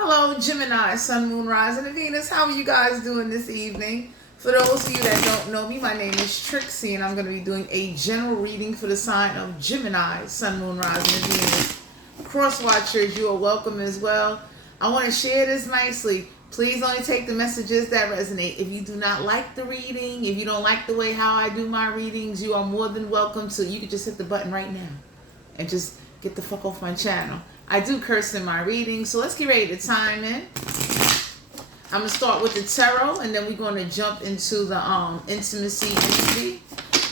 Hello, Gemini, Sun, Moon, Rising, and Venus. How are you guys doing this evening? For those of you that don't know me, my name is Trixie, and I'm going to be doing a general reading for the sign of Gemini, Sun, Moon, Rising, and Venus. Cross watchers, you are welcome as well. I want to share this nicely. Please only take the messages that resonate. If you do not like the reading, if you don't like the way how I do my readings, you are more than welcome to. You can just hit the button right now and just get the fuck off my channel. I do curse in my readings, so let's get ready to time in. I'm going to start with the tarot, and then we're going to jump into the intimacy energy.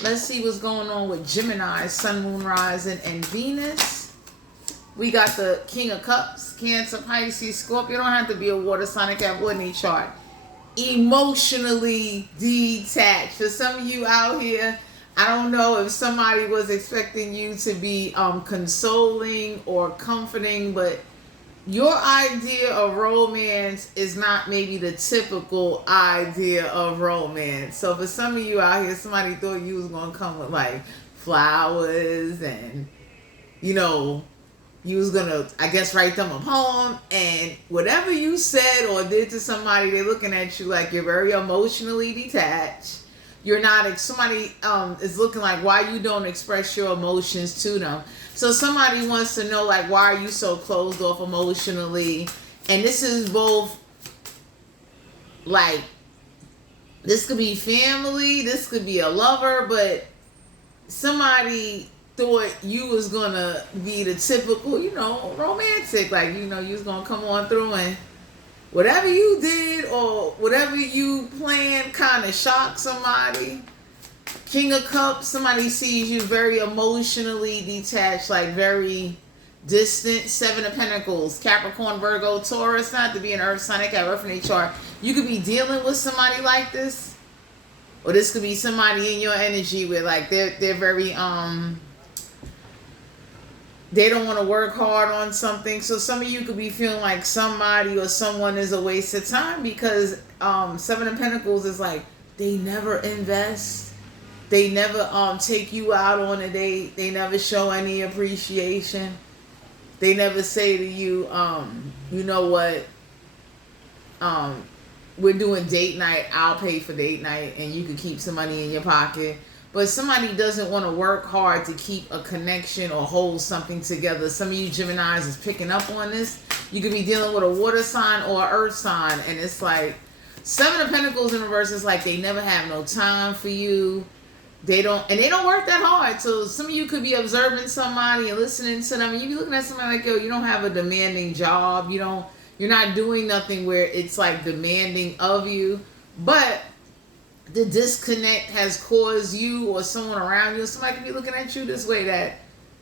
Let's see what's going on with Gemini, Sun, Moon, Rising, and Venus. We got the King of Cups, Cancer, Pisces, Scorpio. You don't have to be a water sign, it can have any chart. Emotionally detached. For some of you out here, I don't know if somebody was expecting you to be consoling or comforting, but your idea of romance is not maybe the typical idea of romance. So for some of you out here, somebody thought you was going to come with like flowers and, you know, you was going to, I guess, write them a poem, and whatever you said or did to somebody, they're looking at you like you're very emotionally detached. You're not, somebody is looking like why you don't express your emotions to them. So somebody wants to know like, why are you so closed off emotionally? And this is both like, this could be family, this could be a lover, but somebody thought you was gonna be the typical, you know, romantic, like, you know, you was gonna come on through and whatever you did or whatever you planned kind of shocked somebody. King of Cups, somebody sees you very emotionally detached, like very distant. Seven of Pentacles, Capricorn, Virgo, Taurus, not to be an earth sign, they got earth in their chart. You could be dealing with somebody like this, or this could be somebody in your energy where like they're very they don't want to work hard on something. So some of you could be feeling like somebody or someone is a waste of time because Seven of Pentacles is like they never invest. They never take you out on a date. They never show any appreciation. They never say to you, you know what, we're doing date night. I'll pay for date night and you can keep some money in your pocket. But somebody doesn't want to work hard to keep a connection or hold something together. Some of you Geminis is picking up on this. You could be dealing with a water sign or an earth sign. And it's like, Seven of Pentacles in reverse is like they never have no time for you. They don't work that hard. So some of you could be observing somebody and listening to them. And you be looking at somebody like, yo, you don't have a demanding job. You're not doing nothing where it's like demanding of you. But the disconnect has caused you or someone around you, somebody could be looking at you this way, that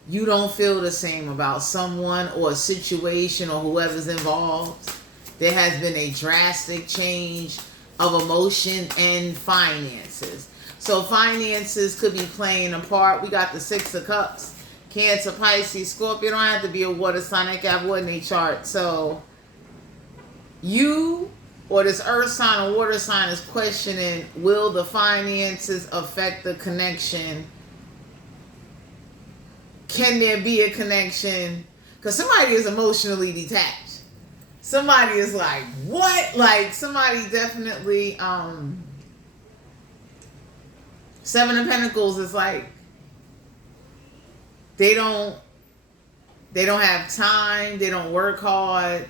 you don't feel the same about someone or a situation or whoever's involved. There has been a drastic change of emotion and finances. So finances could be playing a part. We got the Six of Cups, Cancer, Pisces, Scorpio. You don't have to be a water sign, they can have water in their chart. So you or this earth sign or water sign is questioning, will the finances affect the connection? Can there be a connection? Because somebody is emotionally detached. Somebody is like, what? Like somebody definitely, Seven of Pentacles is like, they don't have time, they don't work hard.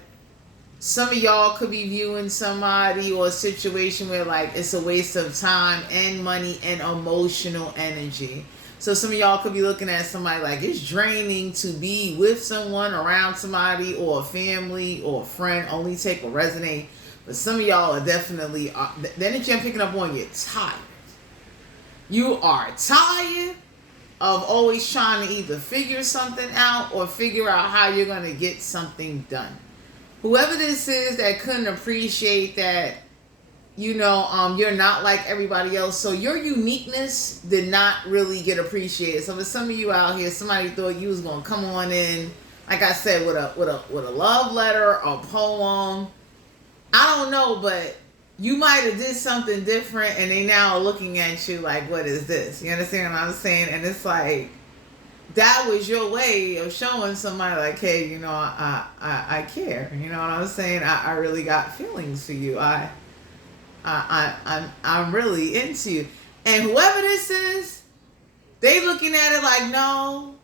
Some of y'all could be viewing somebody or a situation where like it's a waste of time and money and emotional energy. So some of y'all could be looking at somebody like it's draining to be with someone, around somebody or a family or a friend. Only take what resonate. But some of y'all are definitely, the energy I'm picking up on, you're tired. You are tired of always trying to either figure something out or figure out how you're going to get something done. Whoever this is that couldn't appreciate that, you know, you're not like everybody else. So your uniqueness did not really get appreciated. So for some of you out here, somebody thought you was going to come on in, like I said, with a love letter, a poem. I don't know, but you might have did something different and they now are looking at you like, what is this? You understand what I'm saying? And it's like, that was your way of showing somebody like, hey, you know, I care. You know what I'm saying? I really got feelings for you. I'm really into you. And whoever this is, they looking at it like, no,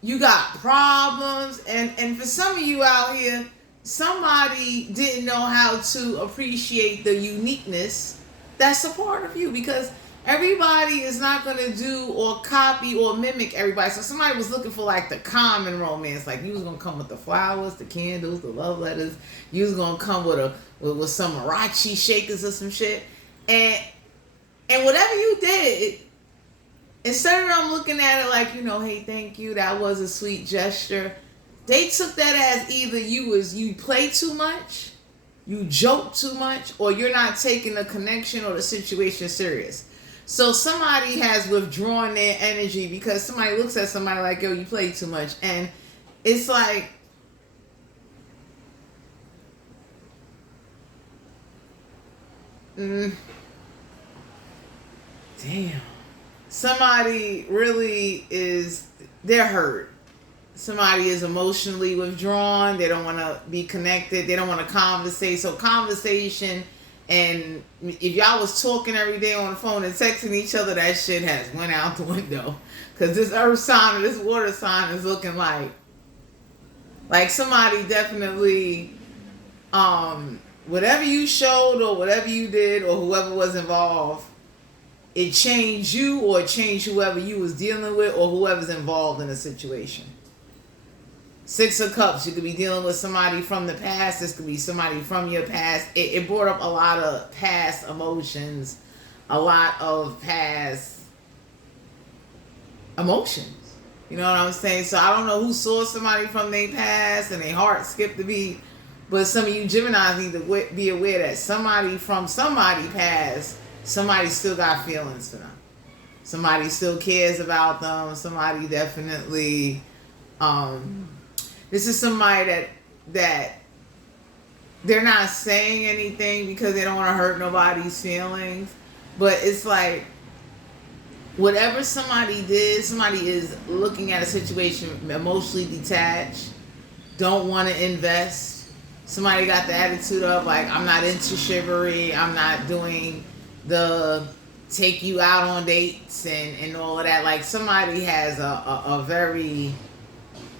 you got problems. And for some of you out here, somebody didn't know how to appreciate the uniqueness that's a part of you, because everybody is not going to do or copy or mimic everybody. So somebody was looking for like the common romance, like you was going to come with the flowers, the candles, the love letters. You was going to come with some Marachi shakers or some shit. And whatever you did, instead of them looking at it like, you know, hey, thank you, that was a sweet gesture, they took that as either you play too much, you joke too much, or you're not taking the connection or the situation serious. So somebody has withdrawn their energy because somebody looks at somebody like, yo, you play too much. And it's like, damn. Somebody really they're hurt. Somebody is emotionally withdrawn. They don't want to be connected. They don't want to conversate. So conversation, and if y'all was talking every day on the phone and texting each other, that shit has went out the window. Because this earth sign or this water sign is looking like somebody definitely, whatever you showed or whatever you did or whoever was involved, it changed you or it changed whoever you was dealing with or whoever's involved in the situation. Six of Cups, you could be dealing with somebody from the past. This could be somebody from your past. It brought up a lot of past emotions, a lot of past emotions. You know what I'm saying? So I don't know who saw somebody from their past and their heart skipped a beat, but some of you Geminis need to be aware that somebody from somebody past, somebody still got feelings for them. Somebody still cares about them. Somebody definitely... this is somebody that they're not saying anything because they don't want to hurt nobody's feelings. But it's like, whatever somebody did, somebody is looking at a situation emotionally detached, don't want to invest. Somebody got the attitude of like, I'm not into chivalry. I'm not doing the take you out on dates and all of that. Like somebody has a very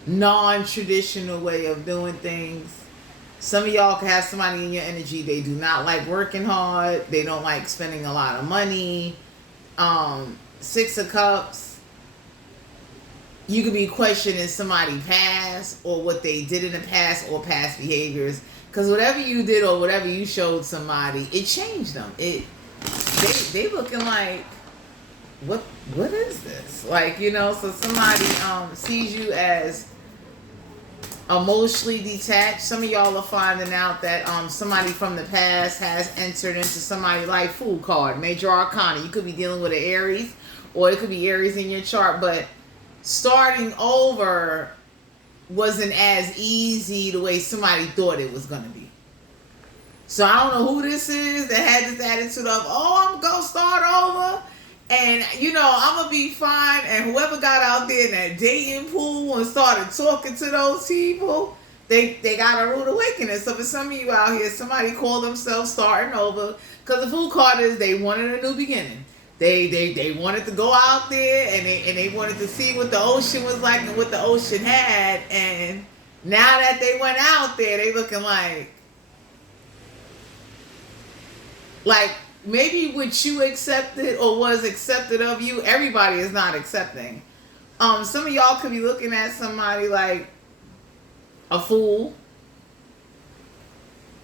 non-traditional way of doing things. Some of y'all can have somebody in your energy, they do not like working hard, they don't like spending a lot of money. Six of Cups, you could be questioning somebody past or what they did in the past or past behaviors, because whatever you did or whatever you showed somebody, it changed them. They looking like, what is this? Like, you know, so somebody sees you as emotionally detached. Some of y'all are finding out that somebody from the past has entered into somebody's life. Fool card, Major Arcana. You could be dealing with an Aries, or it could be Aries in your chart, but starting over wasn't as easy the way somebody thought it was going to be. So I don't know who this is that had this attitude of, oh, I'm going to start over. And, you know, I'm going to be fine. And whoever got out there in that dating pool and started talking to those people, they got a rude awakening. So for some of you out here, somebody called themselves starting over, because the Fool card is they wanted a new beginning. They wanted to go out there and they wanted to see what the ocean was like and what the ocean had. And now that they went out there, they looking like maybe what you accepted or was accepted of you, everybody is not accepting. Some of y'all could be looking at somebody like a fool,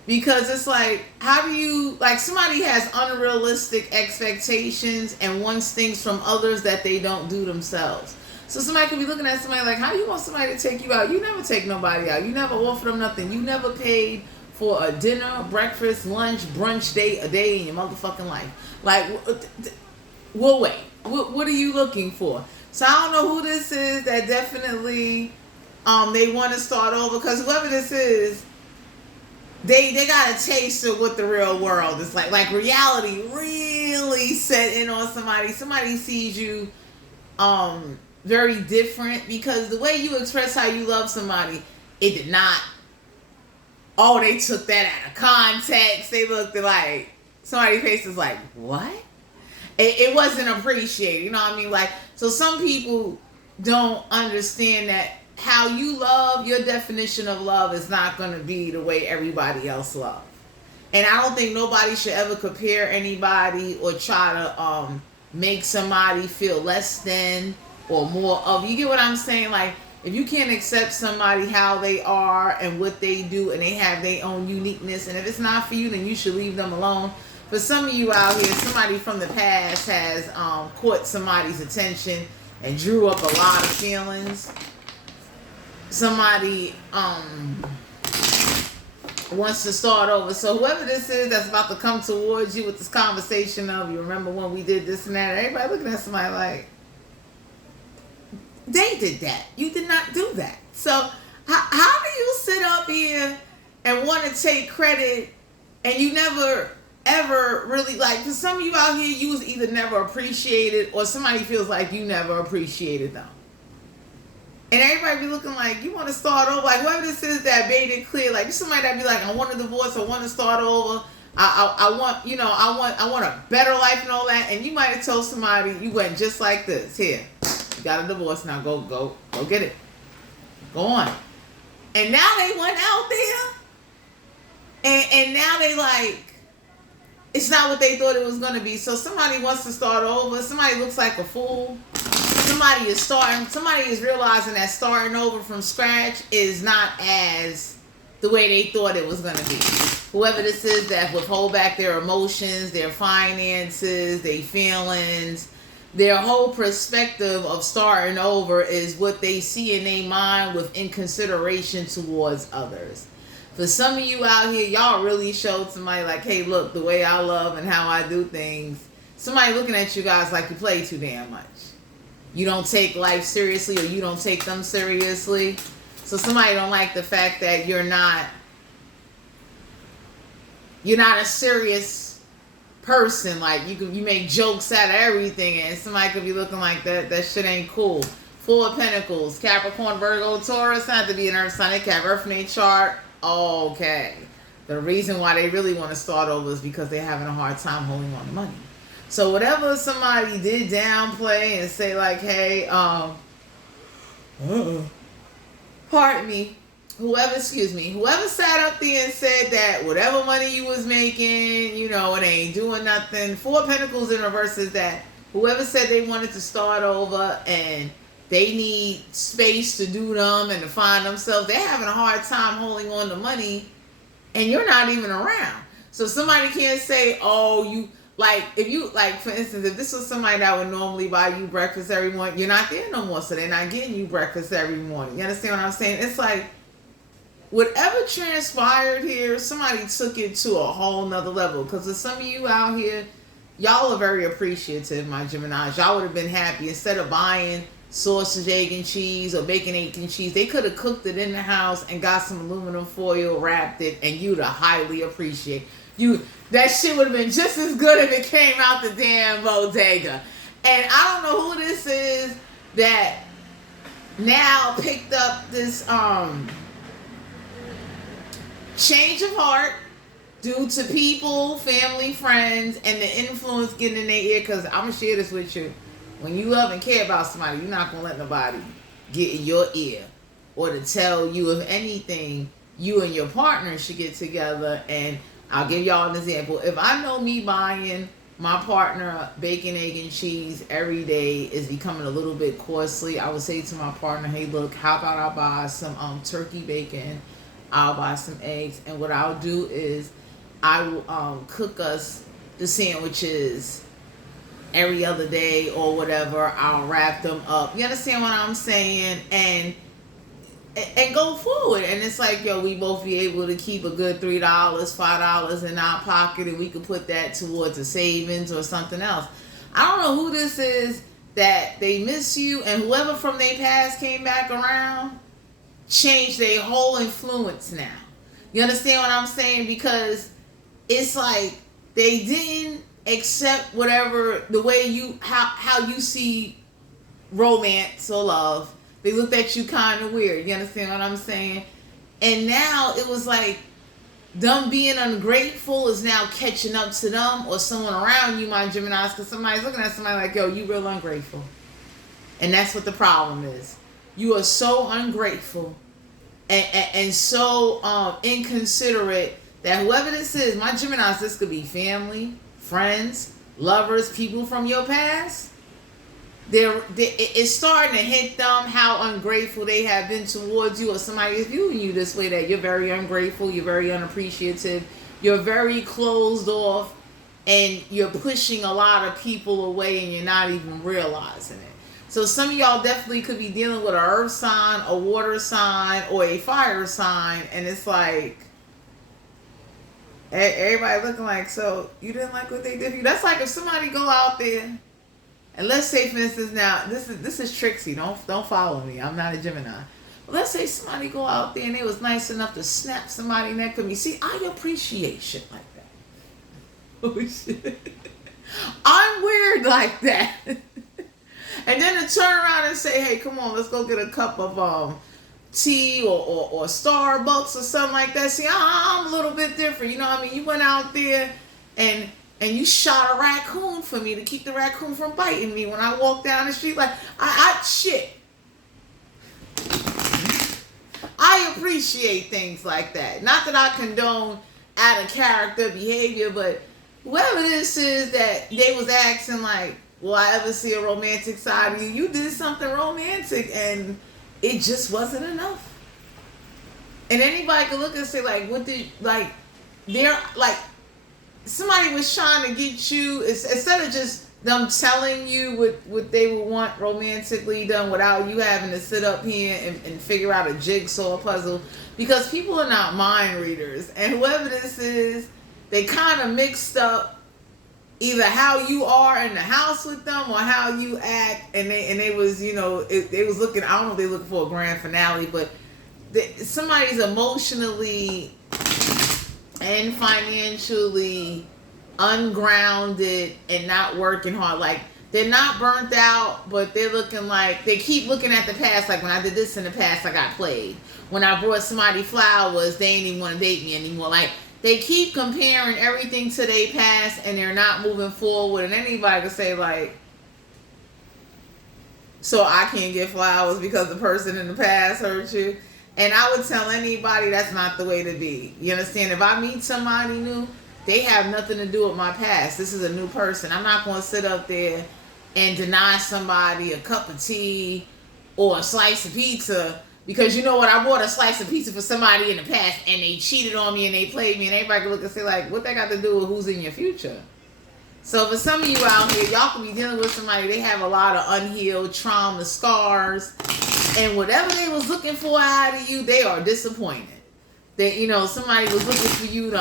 because it's like, how do you, like, somebody has unrealistic expectations and wants things from others that they don't do themselves. So somebody could be looking at somebody like, how do you want somebody to take you out? You never take nobody out. You never offer them nothing. You never paid for a dinner, breakfast, lunch, brunch date, a day in your motherfucking life. Like, we'll wait. What are you looking for? So I don't know who this is that definitely they want to start over, because whoever this is, they got a taste of what the real world is like. Like, reality really set in on somebody. Somebody sees you very different, because the way you express how you love somebody, it did not. Oh, they took that out of context. They looked like somebody's face is like, what? It wasn't appreciated. You know what I mean? Like, so some people don't understand that how you love, your definition of love is not going to be the way everybody else loves. And I don't think nobody should ever compare anybody or try to make somebody feel less than or more of. You get what I'm saying? Like, if you can't accept somebody how they are and what they do, and they have their own uniqueness, and if it's not for you, then you should leave them alone. For some of you out here, somebody from the past has caught somebody's attention and drew up a lot of feelings. Somebody wants to start over. So whoever this is that's about to come towards you with this conversation of, you remember when we did this and that, everybody looking at somebody like, they did that. You did not do that. So how do you sit up here and want to take credit, and you never ever really, like, for some of you out here, you was either never appreciated or somebody feels like you never appreciated them. And everybody be looking like you want to start over. Like, whoever this is that made it clear, like somebody that be like, I want a divorce, I want to start over, I want, you know, I want a better life and all that. And you might have told somebody, you went just like this. Here, you got a divorce now. Go get it. Go on. And now they went out there, and now they like, it's not what they thought it was going to be. So somebody wants to start over. Somebody looks like a fool. Somebody is realizing that starting over from scratch is not as the way they thought it was going to be. Whoever this is that withhold back their emotions, their finances, their feelings, their whole perspective of starting over is what they see in their mind with inconsideration towards others. For some of you out here, y'all really showed somebody like, hey, look, the way I love and how I do things. Somebody looking at you guys like you play too damn much. You don't take life seriously, or you don't take them seriously. So somebody don't like the fact that you're not a serious person. Like, you make jokes out of everything, and somebody could be looking like that shit ain't cool. Four of Pentacles, Capricorn, Virgo, Taurus, not to be an earth sign, they have earth in their chart. Okay. The reason why they really want to start over is because they're having a hard time holding on to money. So whatever somebody did downplay and say like, hey, pardon me, whoever sat up there and said that whatever money you was making, you know, it ain't doing nothing. Four of Pentacles in reverse is that whoever said they wanted to start over and they need space to do them and to find themselves, they're having a hard time holding on to money, and you're not even around. So somebody can't say, oh, you, like, if you, like, for instance, if this was somebody that would normally buy you breakfast every morning, you're not there no more, so they're not getting you breakfast every morning. You understand what I'm saying? It's like, whatever transpired here, somebody took it to a whole nother level. Because for some of you out here, y'all are very appreciative, my Geminis. Y'all would have been happy. Instead of buying sausage, egg, and cheese, or bacon, egg, and cheese, they could have cooked it in the house and got some aluminum foil, wrapped it, and you'd have highly appreciated. That shit would have been just as good if it came out the damn bodega. And I don't know who this is that now picked up this change of heart due to people, family, friends, and the influence getting in their ear. Because I'm going to share this with you. When you love and care about somebody, you're not going to let nobody get in your ear or to tell you if anything, you and your partner should get together. And I'll give y'all an example. If I know me buying my partner bacon, egg, and cheese every day is becoming a little bit costly, I would say to my partner, hey, look, how about I buy some turkey bacon, I'll buy some eggs, and what I'll do is I will cook us the sandwiches every other day or whatever. I'll wrap them up. You understand what I'm saying? And go forward. And it's like, yo, we both be able to keep a good $3, $5 in our pocket, and we could put that towards a savings or something else. I don't know who this is that they miss you, and whoever from their past came back around changed their whole influence now. You understand what I'm saying? Because it's like they didn't accept whatever the way you how you see romance or love. They looked at you kind of weird. You understand what I'm saying? And now it was like them being ungrateful is now catching up to them or someone around you, my Geminis, because somebody's looking at somebody like, yo, you real ungrateful. And that's what the problem is. You are so ungrateful and so inconsiderate that whoever this is, my Geminis, this could be family, friends, lovers, people from your past. It's starting to hit them how ungrateful they have been towards you, or somebody is viewing you this way, that you're very ungrateful, you're very unappreciative, you're very closed off, and you're pushing a lot of people away and you're not even realizing it. So some of y'all definitely could be dealing with an earth sign, a water sign, or a fire sign, and it's like everybody looking like, so you didn't like what they did for you? That's like if somebody go out there, and let's say, for instance, now this is Trixie. Don't follow me. I'm not a Gemini. But let's say somebody go out there and they was nice enough to snap somebody neck of me. See, I appreciate shit like that. Oh shit, I'm weird like that. And then to turn around and say, hey, come on, let's go get a cup of tea or Starbucks or something like that. See, I'm a little bit different. You know what I mean? You went out there and you shot a raccoon for me to keep the raccoon from biting me when I walk down the street. Like, shit. I appreciate things like that. Not that I condone out of character behavior, but whoever this is that they was asking like, will I ever see a romantic side of you? You did something romantic and it just wasn't enough. And anybody could look and say like, what did, like, they're like, somebody was trying to get you, instead of just them telling you what they would want romantically done without you having to sit up here and figure out a jigsaw puzzle, because people are not mind readers. And whoever this is, they kind of mixed up either how you are in the house with them or how you act, and they was, you know, they was looking, I don't know if they looking for a grand finale, but somebody's emotionally and financially ungrounded and not working hard. Like, they're not burnt out, but they're looking like, they keep looking at the past, like, when I did this in the past, I got played. When I brought somebody flowers, they ain't even want to date me anymore. Like, they keep comparing everything to their past and they're not moving forward. And anybody could say like, so I can't get flowers because the person in the past hurt you. And I would tell anybody that's not the way to be. You understand? If I meet somebody new, they have nothing to do with my past. This is a new person. I'm not going to sit up there and deny somebody a cup of tea or a slice of pizza because, you know what, I bought a slice of pizza for somebody in the past and they cheated on me and they played me, and everybody can look and say like, what that got to do with who's in your future? So for some of you out here, y'all can be dealing with somebody, they have a lot of unhealed trauma, scars, and whatever they was looking for out of you, they are disappointed. That, you know, somebody was looking for you to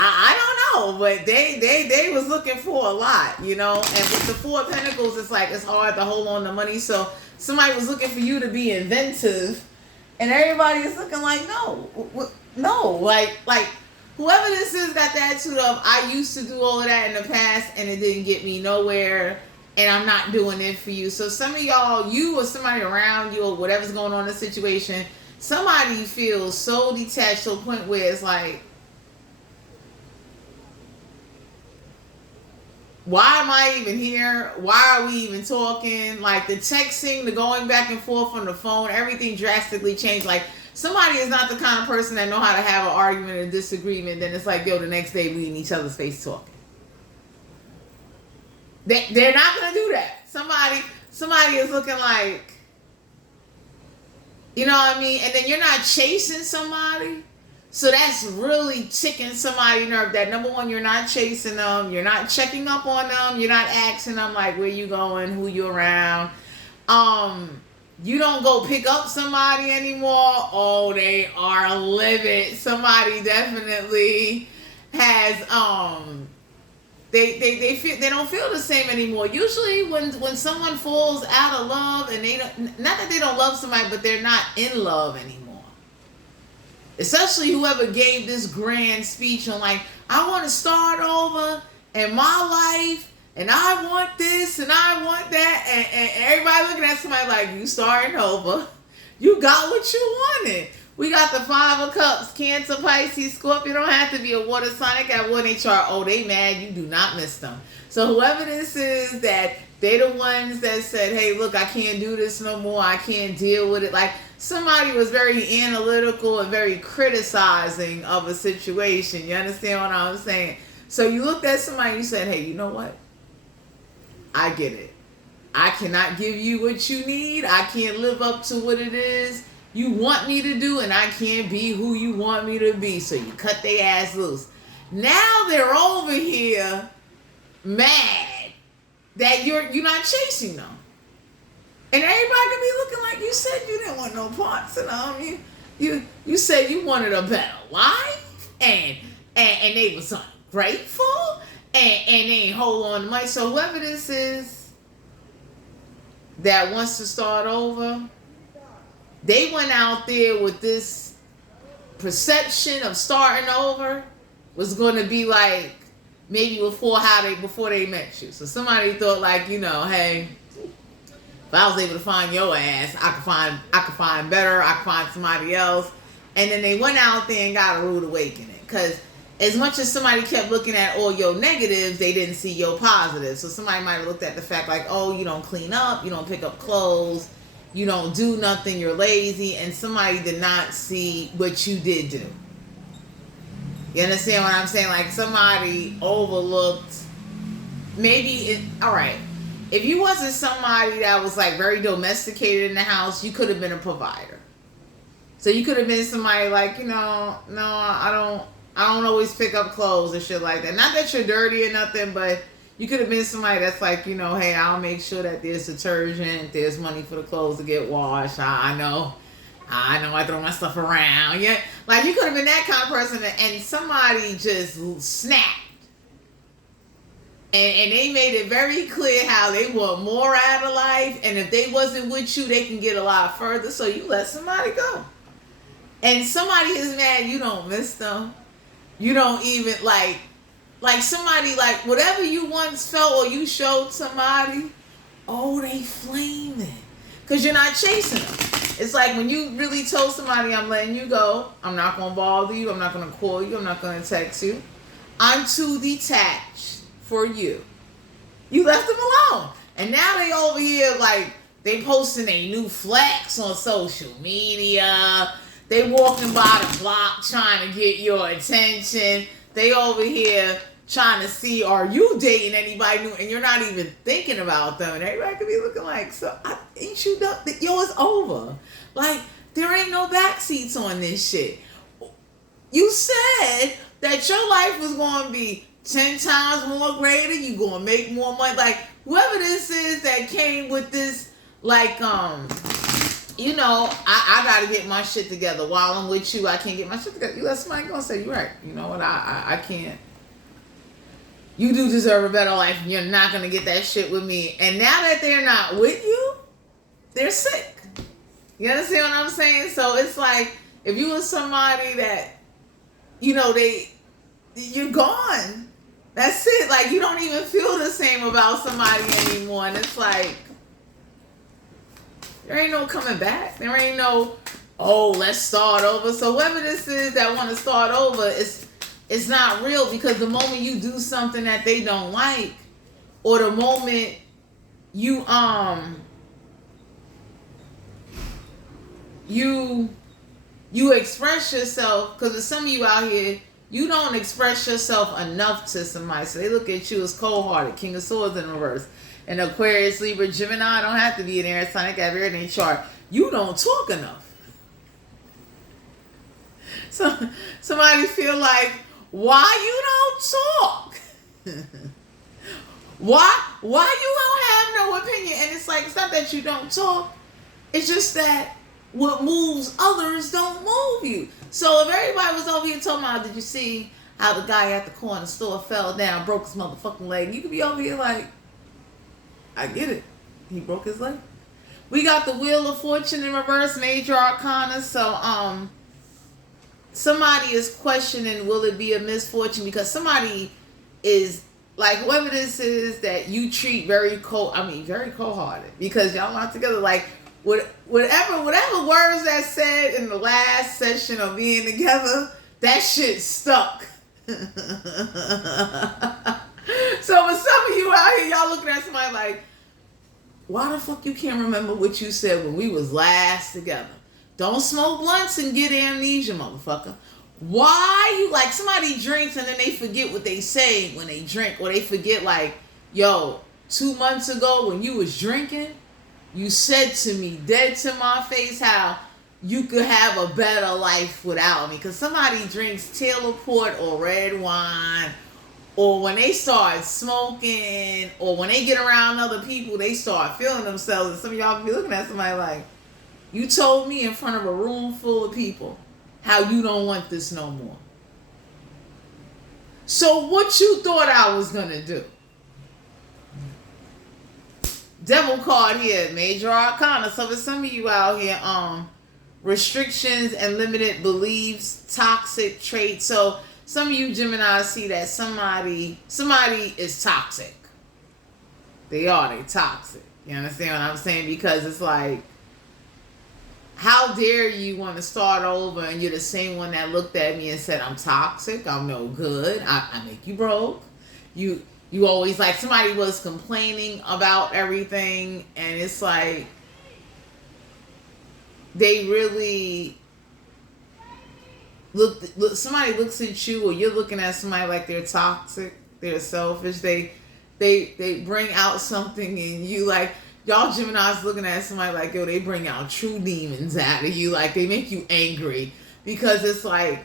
I don't know, but they was looking for a lot, you know. And with the Four of Pentacles, it's like it's hard to hold on to money. So somebody was looking for you to be inventive, and everybody is looking like, no, like whoever this is got the attitude of, I used to do all of that in the past and it didn't get me nowhere, and I'm not doing it for you. So some of y'all, you or somebody around you or whatever's going on in the situation, somebody feels so detached to a point where it's like, why am I even here? Why are we even talking? Like the texting, the going back and forth on the phone, everything drastically changed. Like somebody is not the kind of person that know how to have an argument or disagreement. Then it's like, yo, the next day we in each other's face talking. They're not going to do that. Somebody is looking like, you know what I mean? And then you're not chasing somebody. So that's really ticking somebody's nerve. That number one, you're not chasing them. You're not checking up on them. You're not asking them like, where you going, who you around. You don't go pick up somebody anymore. Oh, they are livid. Somebody definitely has they don't feel the same anymore. Usually when someone falls out of love and they don't, not that they don't love somebody, but they're not in love anymore. Especially whoever gave this grand speech on like, I want to start over in my life and I want this and I want that, and everybody looking at somebody like, you starting over. You got what you wanted. We got the 5 of Cups, Cancer, Pisces, Scorpio. Don't have to be a water sign. They got one in chart. Oh, they mad. You do not miss them. So whoever this is, that they the ones that said, hey, look, I can't do this no more. I can't deal with it. Like, somebody was very analytical and very criticizing of a situation. You understand what I'm saying? So you looked at somebody and you said, hey, you know what? I get it. I cannot give you what you need. I can't live up to what it is you want me to do, and I can't be who you want me to be. So you cut their ass loose. Now they're over here mad that you're not chasing them. And everybody can be looking like, you said you didn't want no parts of them. You said you wanted a better life, and they was ungrateful, and they ain't hold on to money. So whoever this is that wants to start over, they went out there with this perception of starting over was going to be like maybe before they met you. So somebody thought like, you know, hey, if I was able to find your ass, I could find better. I could find somebody else. And then they went out there and got a rude awakening. Because as much as somebody kept looking at all your negatives, they didn't see your positives. So somebody might have looked at the fact like, oh, you don't clean up, you don't pick up clothes, you don't do nothing, you're lazy. And somebody did not see what you did do. You understand what I'm saying? Like somebody overlooked, all right. If you wasn't somebody that was like very domesticated in the house, you could have been a provider. So you could have been somebody like, you know, no, I don't always pick up clothes and shit like that. Not that you're dirty or nothing, but you could have been somebody that's like, you know, hey, I'll make sure that there's detergent, there's money for the clothes to get washed. I know I throw my stuff around. Yeah, like you could have been that kind of person, and somebody just snapped. And they made it very clear how they want more out of life. And if they wasn't with you, they can get a lot further. So you let somebody go. And somebody is mad you don't miss them. You don't even like somebody like whatever you once felt or you showed somebody, oh, they flaming. Because you're not chasing them. It's like when you really told somebody, I'm letting you go. I'm not going to bother you. I'm not going to call you. I'm not going to text you. I'm too detached for you. You left them alone. And now they over here like they posting a new flex on social media. They walking by the block trying to get your attention. They over here trying to see, are you dating anybody new? And you're not even thinking about them. And everybody could be looking like, so ain't you done? Yo, it's over. Like, there ain't no backseats on this shit. You said that your life was going to be 10 times more greater. You going to make more money. Like, whoever this is that came with this, like, you know, I got to get my shit together. While I'm with you, I can't get my shit together. You let somebody go and say, you're right. You know what? I can't. You do deserve a better life. You're not going to get that shit with me. And now that they're not with you, they're sick. You understand what I'm saying? So it's like, if you were somebody that, you know, you're gone. That's it. Like, you don't even feel the same about somebody anymore. And it's like, there ain't no coming back. There ain't no, oh, let's start over. So whoever this is that want to start over, it's not real, because the moment you do something that they don't like, or the moment you express yourself, because there's some of you out here, you don't express yourself enough to somebody, so they look at you as cold-hearted. King of Swords in reverse. And Aquarius, Libra, Gemini don't have to be an air sign. They have everything chart. You don't talk enough. So somebody feel like, why you don't talk? Why you don't have no opinion? And it's like, it's not that you don't talk. It's just that what moves others don't move you. So if everybody was over here talking about, did you see how the guy at the corner store fell down, broke his motherfucking leg? You could be over here like, I get it. He broke his leg. We got the Wheel of Fortune in reverse, major arcana. So somebody is questioning, will it be a misfortune? Because somebody is like whoever this is that you treat very very cold-hearted, because y'all not together. Like whatever words that said in the last session of being together, that shit stuck. So for some of you out here, y'all looking at somebody like, why the fuck you can't remember what you said when we was last together? Don't smoke blunts and get amnesia, motherfucker. Why you, like, somebody drinks and then they forget what they say when they drink, or they forget, like, yo, 2 months ago when you was drinking, you said to me, dead to my face, how you could have a better life without me. Because somebody drinks Taylor Port or red wine, or when they start smoking, or when they get around other people, they start feeling themselves. And some of y'all be looking at somebody like, you told me in front of a room full of people how you don't want this no more. So what you thought I was going to do? Devil card here, Major Arcana. So for some of you out here, restrictions and limited beliefs, toxic traits. So some of you Gemini see that somebody is toxic. They toxic. You understand what I'm saying? Because it's like, how dare you want to start over and you're the same one that looked at me and said, I'm toxic, I'm no good, I make you broke. You always, like, somebody was complaining about everything, and it's like, they really somebody looks at you, or you're looking at somebody like they're toxic, they're selfish, they bring out something in you, like, y'all Geminis looking at somebody like, yo, they bring out true demons out of you. Like, they make you angry, because it's like,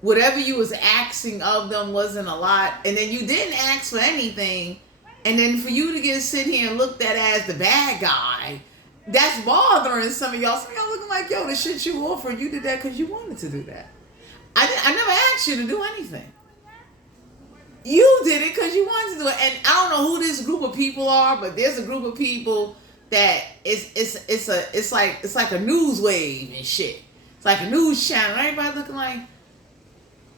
whatever you was asking of them wasn't a lot, and then you didn't ask for anything, and then for you to get sit here and looked at as the bad guy, that's bothering some of y'all. Some of y'all looking like, yo, the shit you offered, you did that because you wanted to do that. I never asked you to do anything. You did it because you wanted to do it. And I don't know who this group of people are, but there's a group of people that it's like a news wave and shit. It's like a news channel. Everybody looking like,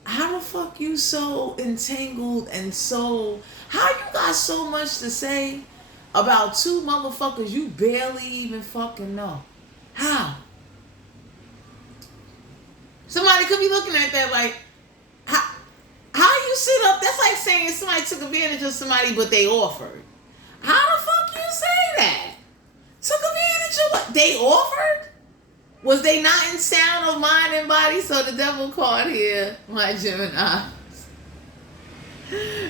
how the fuck you so entangled and so, how you got so much to say about two motherfuckers you barely even fucking know? How? Somebody could be looking at that like, how you sit up? That's like saying somebody took advantage of somebody, but they offered. How the fuck you say that? Took advantage of what? They offered? Was they not in sound of mind and body? So the devil card here, my Gemini.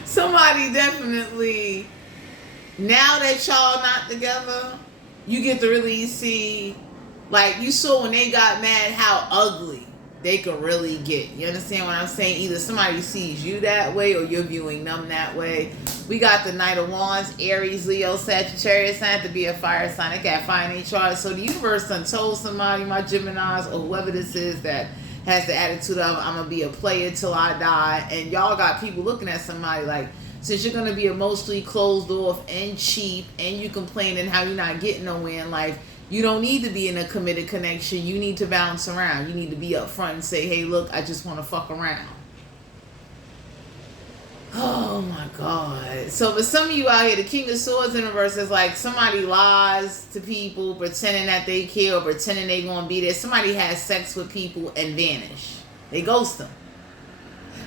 Somebody definitely, now that y'all not together, you get to really see, like you saw when they got mad, how ugly they could really get. You understand what I'm saying? Either somebody sees you that way, or you're viewing them that way. We got the Knight of Wands, Aries, Leo, Sagittarius. Sign to be a fire sign. They got fire in each chart. So the universe done told somebody, my Geminis, or whoever this is that has the attitude of, I'm going to be a player till I die. And y'all got people looking at somebody like, since you're going to be emotionally closed off and cheap, and you complaining how you're not getting nowhere in life, you don't need to be in a committed connection. You need to bounce around. You need to be up front and say, hey, look, I just want to fuck around. Oh, my God. So for some of you out here, the King of Swords in reverse is like somebody lies to people, pretending that they care, or pretending they going to be there. Somebody has sex with people and vanish. They ghost them.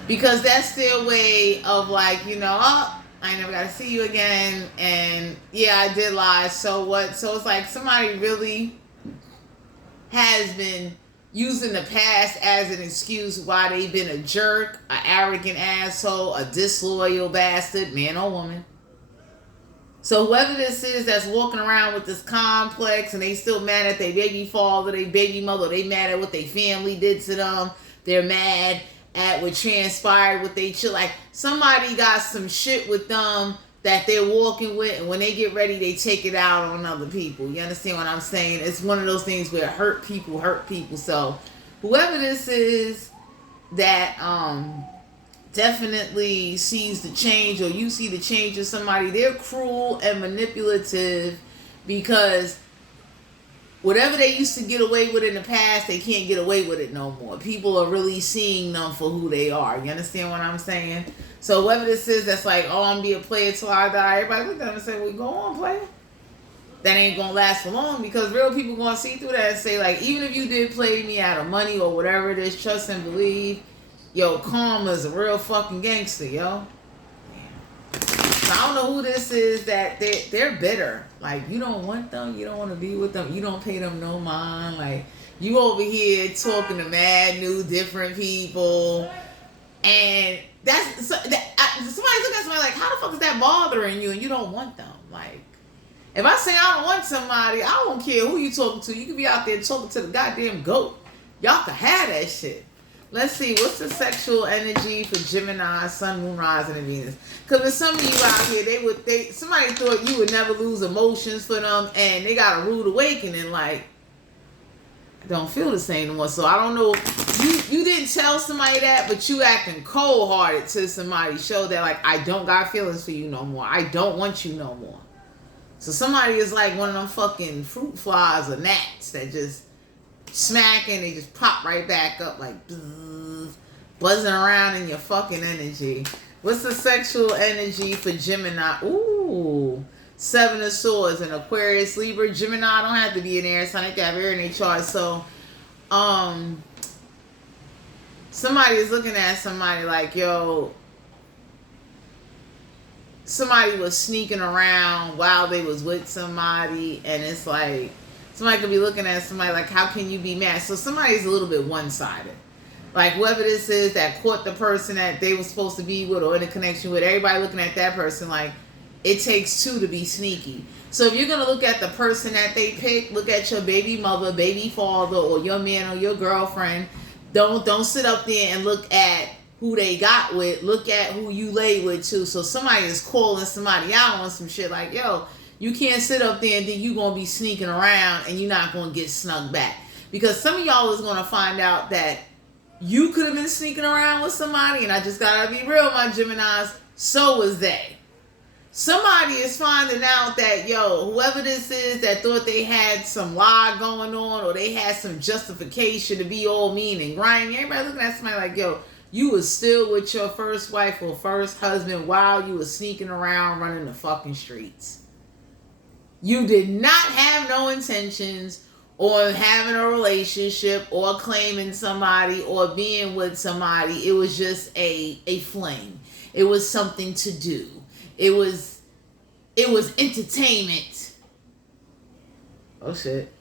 Because that's their way of like, you know, oh, I ain't never got to see you again, and yeah, I did lie, so what? So it's like somebody really has been using the past as an excuse why they've been a jerk, an arrogant asshole, a disloyal bastard, man or woman. So whoever this is that's walking around with this complex, and they still mad at their baby father, their baby mother, they mad at what their family did to them, they're mad at what transpired with they chill. Like somebody got some shit with them that they're walking with, and when they get ready, they take it out on other people. You understand what I'm saying? It's one of those things where hurt people. So whoever this is that definitely sees the change, or you see the change in somebody, they're cruel and manipulative, because whatever they used to get away with in the past, they can't get away with it no more. People are really seeing them for who they are. You understand what I'm saying? So whoever this is that's like, oh, I'm gonna be a player till I die, everybody look at them and say, well, go on, player. That ain't gonna last for long, because real people gonna see through that and say, like, even if you did play me out of money or whatever it is, trust and believe, yo, Karma's a real fucking gangster, yo. So I don't know who this is that they're bitter. Like, you don't want them, you don't want to be with them, you don't pay them no mind. Like, you over here talking to mad new different people, and that's somebody's looking at somebody like, how the fuck is that bothering you? And you don't want them. Like, if I say I don't want somebody, I don't care who you talking to. You could be out there talking to the goddamn goat. Y'all can have that shit. Let's see, what's the sexual energy for Gemini, Sun, Moon, Rising, and Venus? Because with some of you out here, somebody thought you would never lose emotions for them, and they got a rude awakening. Like, I don't feel the same no more. So I don't know. You didn't tell somebody that, but you acting cold-hearted to somebody. Show that, like, I don't got feelings for you no more. I don't want you no more. So somebody is like one of them fucking fruit flies or gnats that just smack and they just pop right back up, like buzzing around in your fucking energy. What's the sexual energy for Gemini? Ooh, 7 of Swords, an Aquarius, Libra. Gemini don't have to be an air sign. They can have air in their chart. So, somebody is looking at somebody like, yo, somebody was sneaking around while they was with somebody, and it's like, somebody could be looking at somebody like, how can you be mad? So somebody's a little bit one-sided. Like, whoever this is that caught the person that they were supposed to be with or in a connection with, everybody looking at that person like, it takes two to be sneaky. So if you're going to look at the person that they pick, look at your baby mother, baby father, or your man or your girlfriend. Don't sit up there and look at who they got with. Look at who you lay with too. So somebody is calling somebody out on some shit like, yo, you can't sit up there and then you going to be sneaking around and you're not going to get snuck back. Because some of y'all is going to find out that you could have been sneaking around with somebody, and I just got to be real, my Geminis, so was they. Somebody is finding out that, yo, whoever this is that thought they had some lie going on or they had some justification to be all mean and grimy, everybody looking at somebody like, yo, you was still with your first wife or first husband while you was sneaking around running the fucking streets. You did not have no intentions or having a relationship or claiming somebody or being with somebody. It was just a fling. It was something to do. It was entertainment. Oh shit.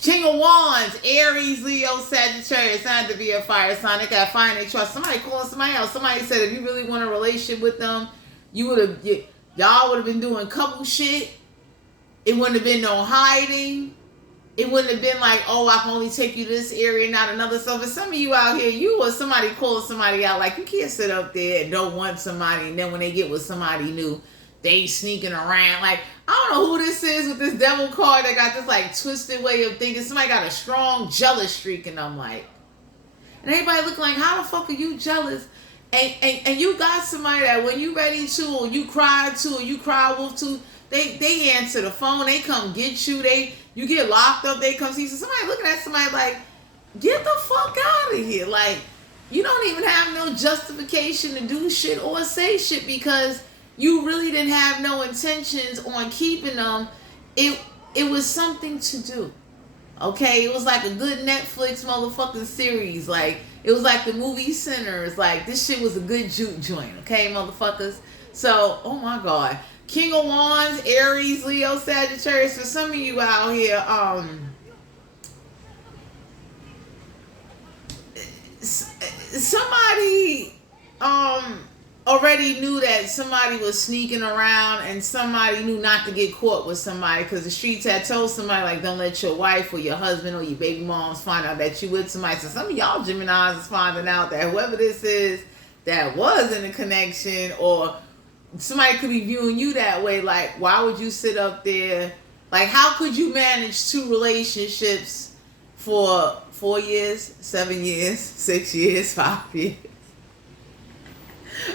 King of Wands, Aries, Leo, Sagittarius. It's not to be a fire sign. They got fire and they trust. Somebody calling somebody else. Somebody said if you really want a relationship with them, y'all would have been doing couple shit. It wouldn't have been no hiding. It wouldn't have been like, oh, I can only take you to this area, not another. So for some of you out here, you or somebody calling somebody out, like, you can't sit up there and don't want somebody, and then when they get with somebody new, they sneaking around. Like, I don't know who this is with this devil card that got this, like, twisted way of thinking. Somebody got a strong jealous streak, and I'm like, and everybody looking like, how the fuck are you jealous? And you got somebody that when you ready to, or you cry to, or you cry wolf to, they answer the phone, they come get you, you get locked up, they come see you. So somebody looking at somebody like, get the fuck out of here. Like, you don't even have no justification to do shit or say shit because you really didn't have no intentions on keeping them. It was something to do. Okay? It was like a good Netflix motherfucking series. Like, it was like the movie Sinners. Like, this shit was a good juke joint. Okay, motherfuckers? So, oh my God. King of Wands, Aries, Leo, Sagittarius. For some of you out here, somebody already knew that somebody was sneaking around, and somebody knew not to get caught with somebody because the streets had told somebody, like, don't let your wife or your husband or your baby moms find out that you with somebody. So some of y'all Geminis is finding out that whoever this is that was in a connection, or somebody could be viewing you that way. Like, why would you sit up there? Like, how could you manage 2 relationships for 4 years, 7 years, 6 years, 5 years?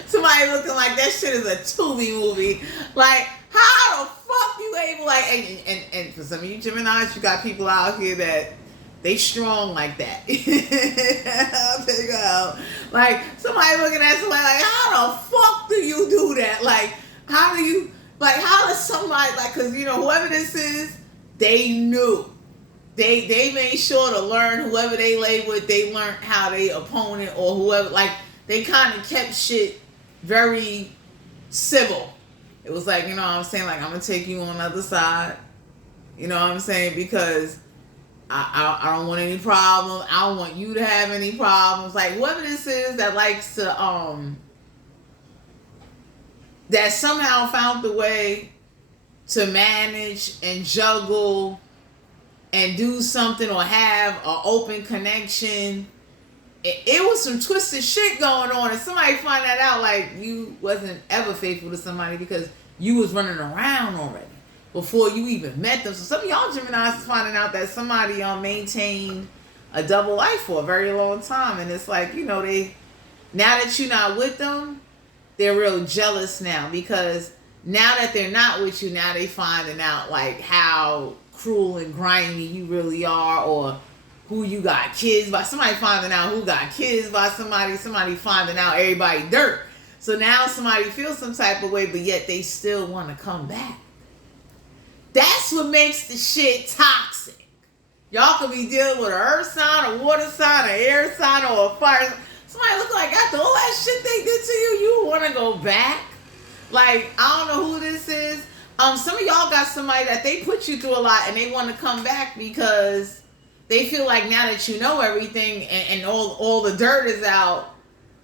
Somebody looking like that shit is a Tubi movie. Like, how the fuck you label like, and for some of you Geminis, you got people out here that they strong like that. They go, like somebody looking at somebody like, how the fuck do you do that? Like, how do you, like, how does somebody, like, because you know whoever this is, they knew. They made sure to learn whoever they lay with. They learned how they opponent or whoever, like they kind of kept shit very civil. It was like, you know what I'm saying, like I'm gonna take you on the other side. You know what I'm saying, because I don't want any problems. I don't want you to have any problems. Like whoever this is that likes to that somehow found the way to manage and juggle and do something or have an open connection. It was some twisted shit going on, and somebody find that out, like you wasn't ever faithful to somebody because you was running around already before you even met them. So some of y'all Geminis is finding out that somebody maintained a double life for a very long time, and it's like, you know, they, now that you're not with them, they're real jealous now, because now that they're not with you, now they finding out like how cruel and grimy you really are, or who you got kids by. Somebody finding out who got kids by somebody finding out everybody dirt. So now somebody feels some type of way, but yet they still want to come back. That's what makes the shit toxic. Y'all could be dealing with an earth sign, a water sign, an air sign, or a fire sign. Somebody look like after all that shit they did to you, you want to go back? Like, I don't know who this is. Some of y'all got somebody that they put you through a lot and they want to come back because they feel like now that you know everything and all the dirt is out,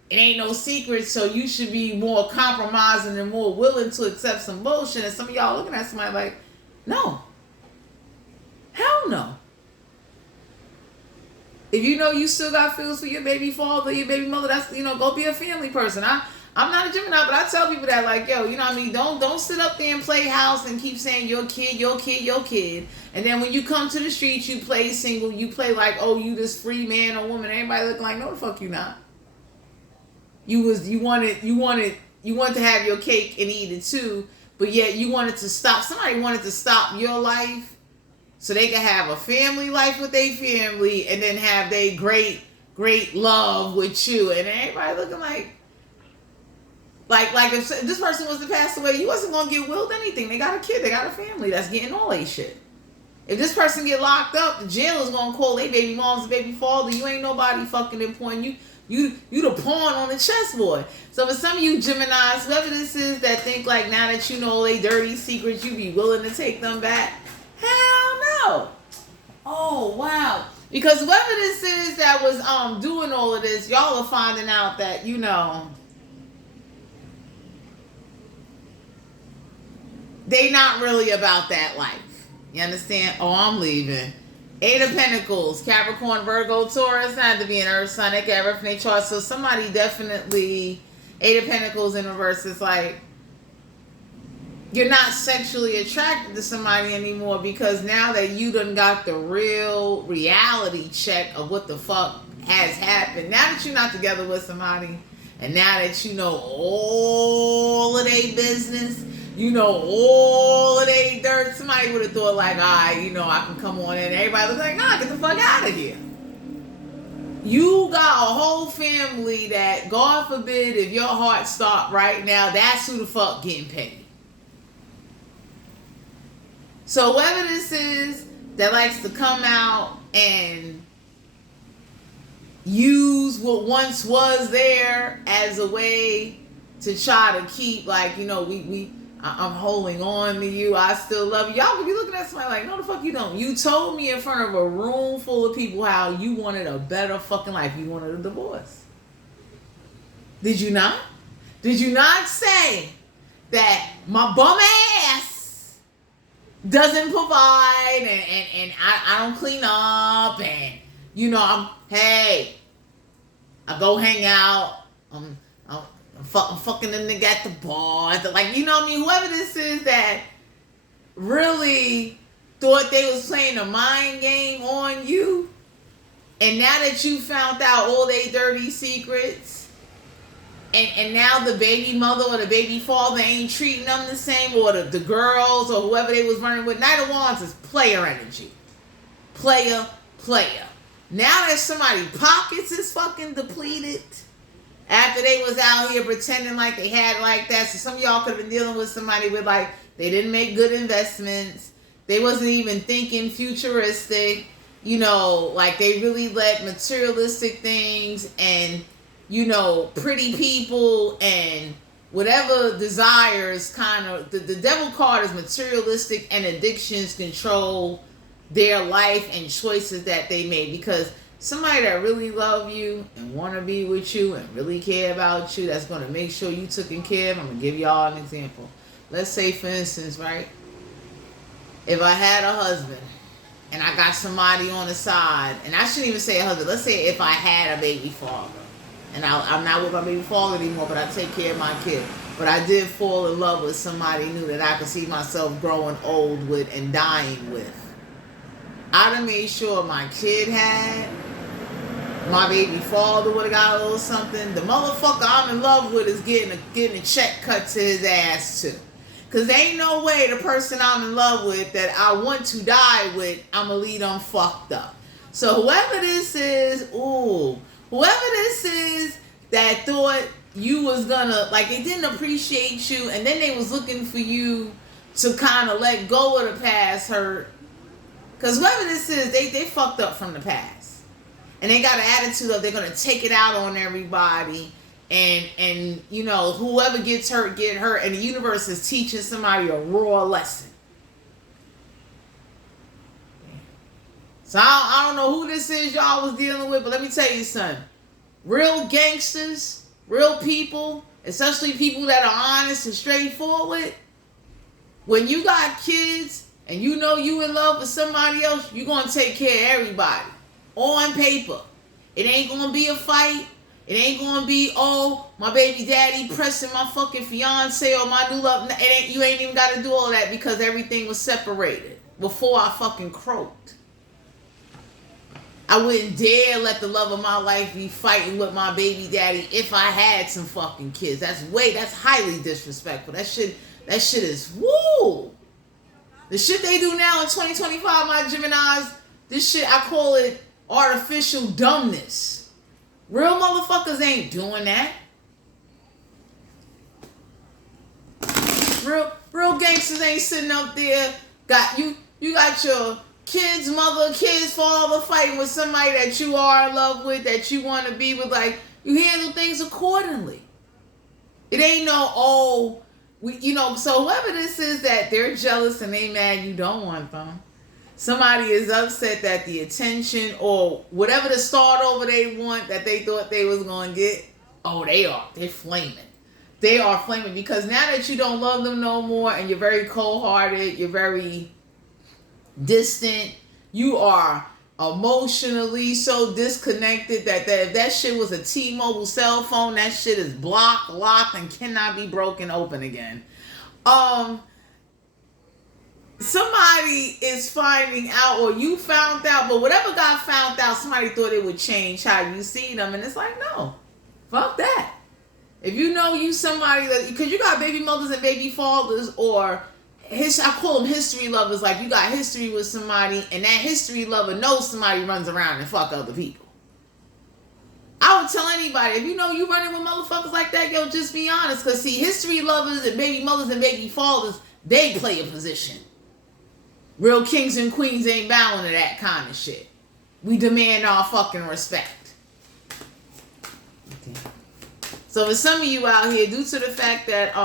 it ain't no secret, so you should be more compromising and more willing to accept some bullshit. And some of y'all looking at somebody like, no. Hell no. If you know you still got feelings for your baby father, your baby mother, that's, you know, go be a family person. I'm not a Gemini, but I tell people that, like, yo, you know what I mean? Don't sit up there and play house and keep saying your kid, your kid, your kid. And then when you come to the streets, you play single, you play like, oh, you this free man or woman. Everybody looking like, no, the fuck you not. You wanted to have your cake and eat it too, but yet you wanted to stop. Somebody wanted to stop your life so they could have a family life with their family and then have their great love with you. And everybody looking like if this person was to pass away, you wasn't going to get willed anything. They got a kid, they got a family that's getting all they shit. If this person get locked up, the jail is going to call their baby moms and baby father. You ain't nobody fucking important. You the pawn on the chessboard. So for some of you Geminis, whoever this is that think like now that you know they dirty secrets, you be willing to take them back. Hell no. Oh, wow. Because whoever this is that was doing all of this, y'all are finding out that, you know, they not really about that life. You understand? Oh, I'm leaving. 8 of Pentacles, Capricorn, Virgo, Taurus, had to be an earth sign. They can have everything chart. So somebody definitely, 8 of Pentacles in reverse is like, you're not sexually attracted to somebody anymore because now that you done got the real reality check of what the fuck has happened. Now that you're not together with somebody, and now that you know all of their business, you know all of they dirt, somebody would have thought like, all right, you know, I can come on in. Everybody was like, nah, get the fuck out of here. You got a whole family that, God forbid, if your heart stopped right now, that's who the fuck getting paid. So whoever this is that likes to come out and use what once was there as a way to try to keep, like, you know, I'm holding on to you, I still love you. Y'all could be looking at somebody like, no the fuck you don't. You told me in front of a room full of people how you wanted a better fucking life. You wanted a divorce. Did you not? Did you not say that my bum ass doesn't provide and I don't clean up and, you know, I go hang out, I'm fucking the nigga at the bar. Like, you know what I mean? Whoever this is that really thought they was playing a mind game on you, and now that you found out all they dirty secrets, and now the baby mother or the baby father ain't treating them the same, or the girls or whoever they was running with. Knight of Wands is player energy. Player. Now that somebody pockets is fucking depleted after they was out here pretending like they had like that. So some of y'all could have been dealing with somebody with like, they didn't make good investments. They wasn't even thinking futuristic. You know, like they really let materialistic things and, you know, pretty people and whatever desires kind of, the devil card is materialistic and addictions control their life and choices that they made. Because somebody that really love you and want to be with you and really care about you, that's going to make sure you taken care of. I'm going to give y'all an example. Let's say, for instance, right, if I had a husband and I got somebody on the side, and I shouldn't even say a husband, let's say if I had a baby father, and I'm not with my baby father anymore, but I take care of my kid, but I did fall in love with somebody new that I could see myself growing old with and dying with. I'd have made sure my kid had, my baby father would have got a little something. The motherfucker I'm in love with is getting a check cut to his ass too. Because there ain't no way the person I'm in love with that I want to die with, I'm going to leave them fucked up. So whoever this is that thought you was going to, like, they didn't appreciate you, and then they was looking for you to kind of let go of the past hurt. Because whoever this is, they fucked up from the past. And they got an attitude of they're going to take it out on everybody. And you know, whoever gets hurt, get hurt. And the universe is teaching somebody a raw lesson. So I don't know who this is y'all was dealing with, but let me tell you something. Real gangsters, real people, especially people that are honest and straightforward, when you got kids and you know you in love with somebody else, you're going to take care of everybody. On paper. It ain't going to be a fight. It ain't going to be, oh, my baby daddy pressing my fucking fiance or my new love. You ain't even got to do all that because everything was separated before I fucking croaked. I wouldn't dare let the love of my life be fighting with my baby daddy if I had some fucking kids. That's highly disrespectful. That shit is, woo. The shit they do now in 2025, my Geminis, this shit, I call it artificial dumbness. Real motherfuckers ain't doing that. Real gangsters ain't sitting up there. You got your kid's mother, kid's father fighting with somebody that you are in love with, that you want to be with. Like, you handle things accordingly. It ain't no, so whoever this is that they're jealous and they mad you don't want them. Somebody is upset that the attention or whatever the start over they want that they thought they was going to get, they're flaming. They are flaming because now that you don't love them no more and you're very cold-hearted, you're very distant, you are emotionally so disconnected that if that shit was a T-Mobile cell phone, that shit is blocked, locked, and cannot be broken open again. Somebody is finding out, or you found out, but whatever got found out, somebody thought it would change how you see them, and it's like, no, fuck that. If you know you somebody that, because you got baby mothers and baby fathers, or I call them history lovers, like you got history with somebody, and that history lover knows somebody runs around and fuck other people. I would tell anybody, if you know you running with motherfuckers like that, yo, just be honest, because see, history lovers and baby mothers and baby fathers, they play a position. Real kings and queens ain't bowing to that kind of shit. We demand our fucking respect. Okay. So for some of you out here, due to the fact that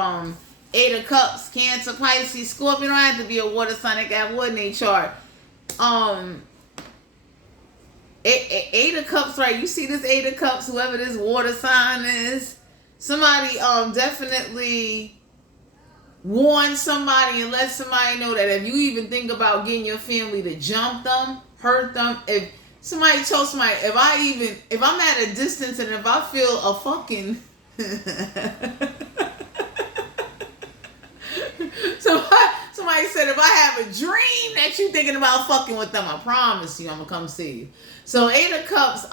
8 of Cups, Cancer, Pisces, Scorpio, don't have to be a water sign, they got wood in their chart. 8 of Cups, right? You see this 8 of Cups, whoever this water sign is, somebody definitely warn somebody and let somebody know that if you even think about getting your family to jump them, hurt them, if somebody told somebody, if I'm at a distance and if I feel a fucking somebody said if I have a dream that you thinking about fucking with them, I promise you I'm gonna come see you. So 8 of Cups,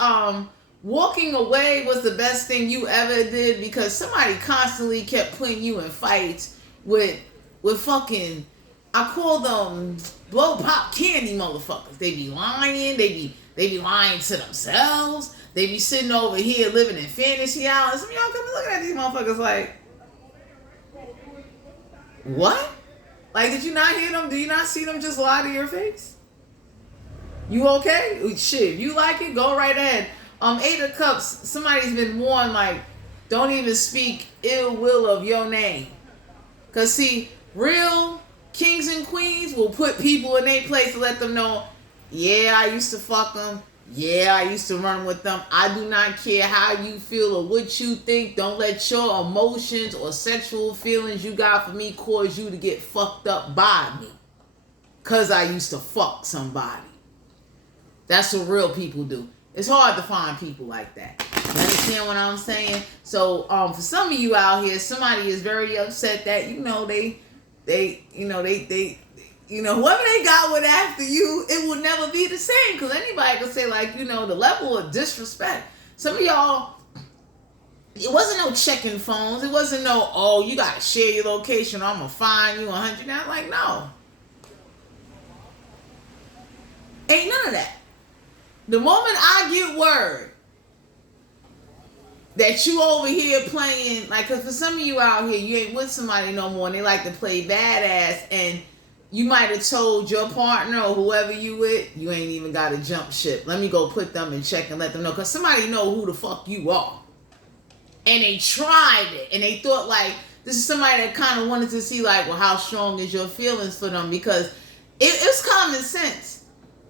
walking away was the best thing you ever did because somebody constantly kept putting you in fights with fucking, I call them blow pop candy motherfuckers. They be lying. They be lying to themselves. They be sitting over here living in fantasy islands. Some of y'all come looking at these motherfuckers like, what? Like, did you not hear them? Do you not see them just lie to your face? You okay? Shit, if you like it, go right ahead. Eight of Cups, somebody's been warned, like, don't even speak ill will of your name. Because, see, real kings and queens will put people in their place to let them know, yeah, I used to fuck them. Yeah, I used to run with them. I do not care how you feel or what you think. Don't let your emotions or sexual feelings you got for me cause you to get fucked up by me. Because I used to fuck somebody. That's what real people do. It's hard to find people like that. You understand what I'm saying? So, for some of you out here, somebody is very upset that, you know, whoever they got with after you, it will never be the same. Because anybody could say, like, you know, the level of disrespect. Some of y'all, it wasn't no checking phones. It wasn't no, oh, you got to share your location or I'm going to fine you $100. Like, no. Ain't none of that. The moment I get word that you over here playing, like, because for some of you out here, you ain't with somebody no more and they like to play badass, and you might have told your partner or whoever you with, you ain't even got to jump ship. Let me go put them in check and let them know. Because somebody know who the fuck you are. And they tried it. And they thought, like, this is somebody that kind of wanted to see, like, well, how strong is your feelings for them? Because it's common sense.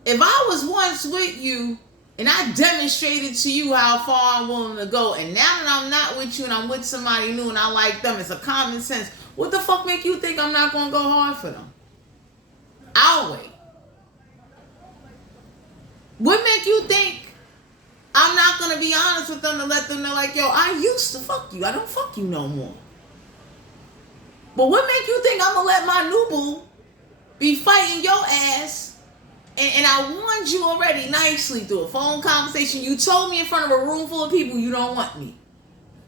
If I was once with you and I demonstrated to you how far I'm willing to go, and now that I'm not with you and I'm with somebody new and I like them, it's a common sense. What the fuck make you think I'm not going to go hard for them? I'll wait. What make you think I'm not going to be honest with them to let them know, like, yo, I used to fuck you. I don't fuck you no more. But what make you think I'm going to let my new boo be fighting your ass? And I warned you already nicely through a phone conversation. You told me in front of a room full of people you don't want me.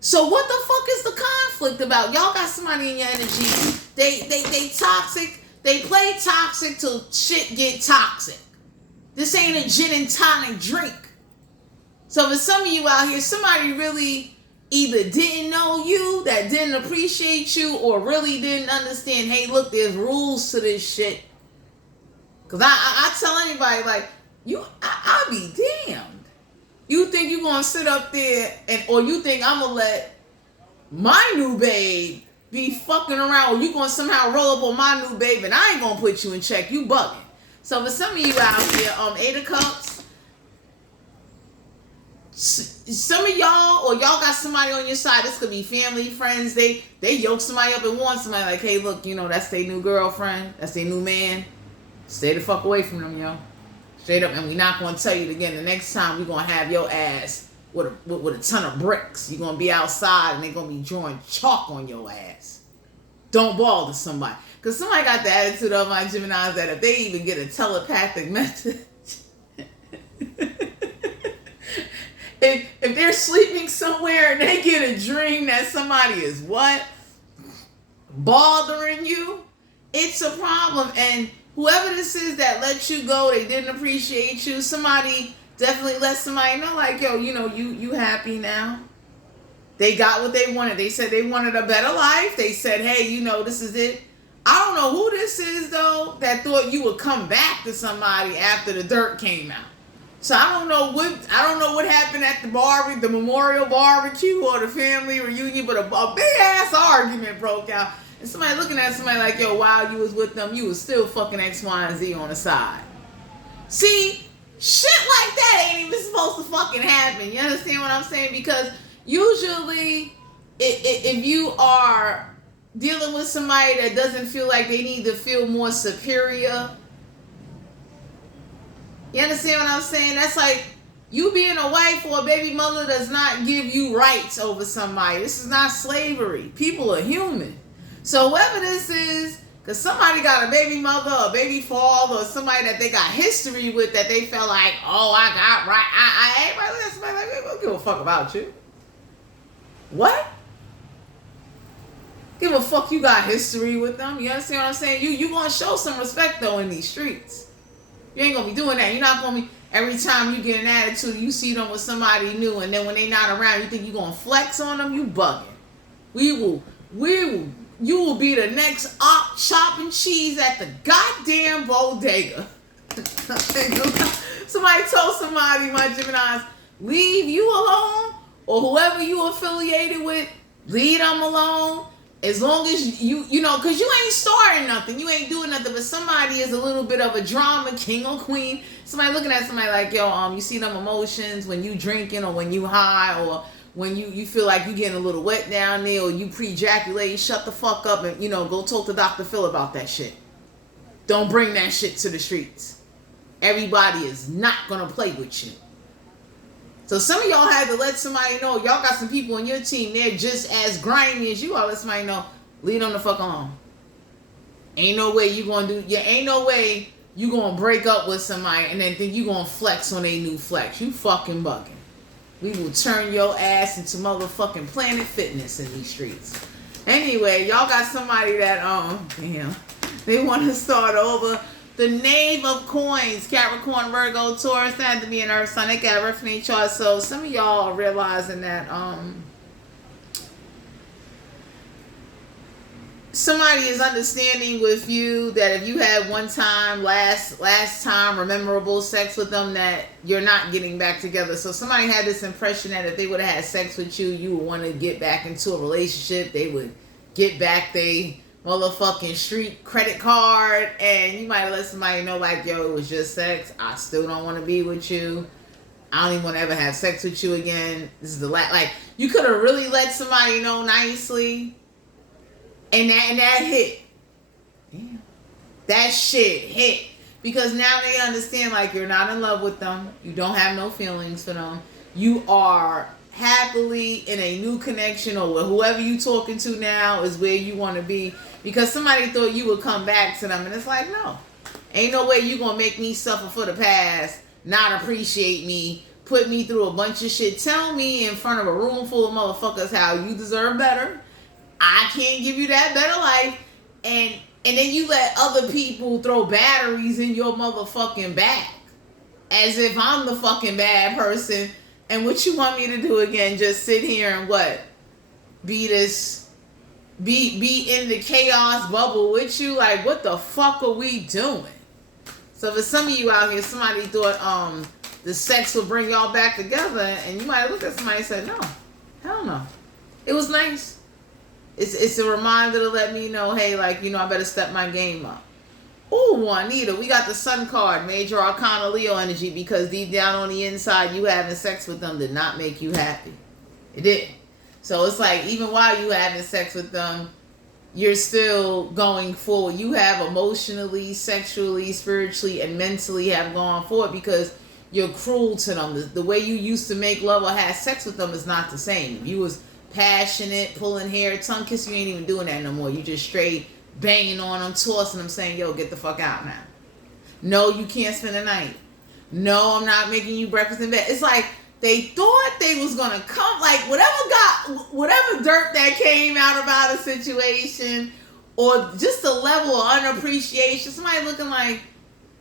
So what the fuck is the conflict about? Y'all got somebody in your energy. They toxic. They play toxic till shit get toxic. This ain't a gin and tonic drink. So for some of you out here, somebody really either didn't know you, that didn't appreciate you, or really didn't understand, hey, look, there's rules to this shit. Because I tell anybody, like, I'll be damned. You think you're going to sit up there, or you think I'm going to let my new babe be fucking around, or you going to somehow roll up on my new babe, and I ain't going to put you in check. You bugging. So for some of you out here, Eight of Cups, some of y'all, or y'all got somebody on your side, this could be family, friends, they yoke somebody up and warn somebody, like, hey, look, you know, that's their new girlfriend, that's their new man. Stay the fuck away from them, yo. Straight up. And we're not going to tell you again. The next time we're going to have your ass with a ton of bricks. You're going to be outside and they're going to be drawing chalk on your ass. Don't bother somebody. Because somebody got the attitude of my Geminis that if they even get a telepathic message, if they're sleeping somewhere and they get a dream that somebody is what? Bothering you, it's a problem. And whoever this is that let you go, they didn't appreciate you, somebody definitely let somebody know, like, yo, you know, you happy now. They got what they wanted. They said they wanted a better life. They said, hey, you know, this is it. I don't know who this is, though, that thought you would come back to somebody after the dirt came out. So I don't know what happened at the memorial barbecue or the family reunion, but a big ass argument broke out. And somebody looking at somebody like, yo, while you was with them, you was still fucking X, Y, and Z on the side. See, shit like that ain't even supposed to fucking happen. You understand what I'm saying? Because usually, if you are dealing with somebody that doesn't feel like they need to feel more superior, you understand what I'm saying? That's like you being a wife or a baby mother does not give you rights over somebody. This is not slavery. People are human. So whoever this is, Because somebody got a baby mother, a baby father, or somebody that they got history with that they felt like, oh, I got right. Everybody look at somebody like, we don't give a fuck about you. What? Give a fuck you got history with them. You understand what I'm saying? You gonna show some respect though in these streets. You ain't gonna be doing that. You're not gonna be, every time you get an attitude, you see them with somebody new, and then when they not around, you think you gonna flex on them? You bugging. You will be the next op chopping cheese at the goddamn bodega. Somebody told somebody, my Geminis, leave you alone, or whoever you affiliated with, leave them alone. As long as you know, because you ain't starting nothing. You ain't doing nothing. But somebody is a little bit of a drama king or queen. Somebody looking at somebody like, yo, you see them emotions when you drinking or when you high or when you feel like you getting a little wet down there or you pre-ejaculate, shut the fuck up and, go talk to Dr. Phil about that shit. Don't bring that shit to the streets. Everybody is not going to play with you. So some of y'all had to let somebody know, y'all got some people on your team, they're just as grimy as you are. Let somebody know, leave them the fuck alone. Ain't no way you going to ain't no way you going to break up with somebody and then think you going to flex on a new flex. You fucking bugging. We will turn your ass into motherfucking Planet Fitness in these streets. Anyway, y'all got somebody that, they want to start over. The Knave of Coins, Capricorn, Virgo, Taurus, that had to be an Earth sign. They got a reference chart. So some of y'all are realizing that somebody is understanding with you that if you had one time, last time, memorable sex with them, that you're not getting back together. So somebody had this impression that if they would have had sex with you, you would want to get back into a relationship. They would get back motherfucking street credit card, and you might let somebody know like, yo, it was just sex. I still don't want to be with you. I don't even want to ever have sex with you again. This is the last. Like, you could have really let somebody know nicely, and that hit. Yeah. That shit hit because now they understand like you're not in love with them. You don't have no feelings for them. You are happily in a new connection, or with whoever you talking to now is where you want to be, because somebody thought you would come back to them, and it's like, no, ain't no way you gonna make me suffer for the past, not appreciate me, put me through a bunch of shit, tell me in front of a room full of motherfuckers how you deserve better. I can't give you that better life, and then you let other people throw batteries in your motherfucking back as if I'm the fucking bad person. And what you want me to do again? Just sit here and what? Be in the chaos bubble with you? Like, what the fuck are we doing? So for some of you out here, somebody thought the sex would bring y'all back together, and you might have looked at somebody and said, no, hell no. It was nice. It's a reminder to let me know, hey, like, I better step my game up. Ooh, Juanita, we got the Sun card, Major Arcana Leo energy, because deep down on the inside, you having sex with them did not make you happy. It didn't. So it's like, even while you having sex with them, you're still going forward. You have emotionally, sexually, spiritually, and mentally have gone forward because you're cruel to them. The way you used to make love or have sex with them is not the same. If you was passionate, pulling hair, tongue kissing, you ain't even doing that no more. You just straight banging on them, tossing them, saying, yo, get the fuck out now. No, you can't spend the night. No, I'm not making you breakfast in bed. It's like they thought they was going to come, like whatever dirt that came out about a situation, or just a level of unappreciation. Somebody looking like,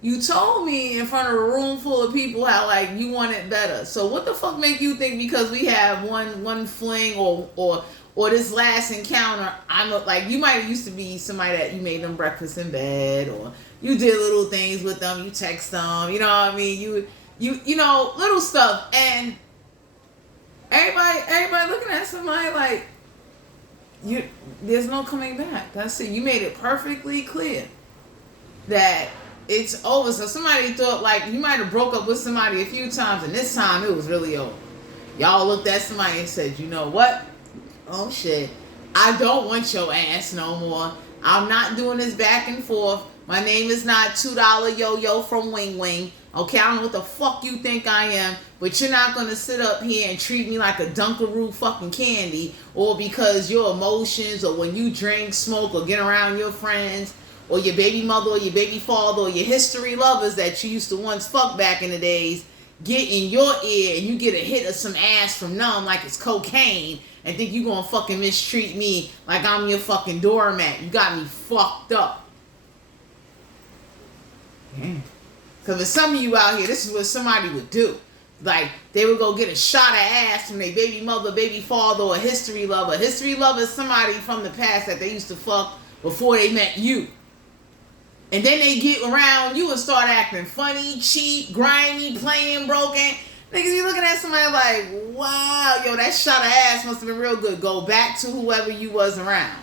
you told me in front of a room full of people how like you want it better. So what the fuck make you think because we have one fling or this last encounter, like, you might have used to be somebody that you made them breakfast in bed, or you did little things with them, you text them, you know what I mean? You know, little stuff, and everybody looking at somebody like, there's no coming back. That's it. You made it perfectly clear that it's over. So somebody thought like you might have broke up with somebody a few times, and this time it was really over. Y'all looked at somebody and said, you know what? Oh shit, I don't want your ass no more. I'm not doing this back and forth. My name is not $2 yo-yo from Wing Wing. Okay, I don't know what the fuck you think I am, but you're not gonna sit up here and treat me like a Dunkaroo fucking candy, or because your emotions, or when you drink, smoke, or get around your friends, or your baby mother or your baby father or your history lovers that you used to once fuck back in the days get in your ear and you get a hit of some ass from them like it's cocaine and think you gonna fucking mistreat me like I'm your fucking doormat. You got me fucked up. Because for some of you out here, this is what somebody would do. Like, they would go get a shot of ass from their baby mother, baby father, or a history lover. A history lover is somebody from the past that they used to fuck before they met you. And then they get around you and start acting funny, cheap, grimy, playing broken. Niggas, you looking at somebody like, wow, yo, that shot of ass must have been real good. Go back to whoever you was around.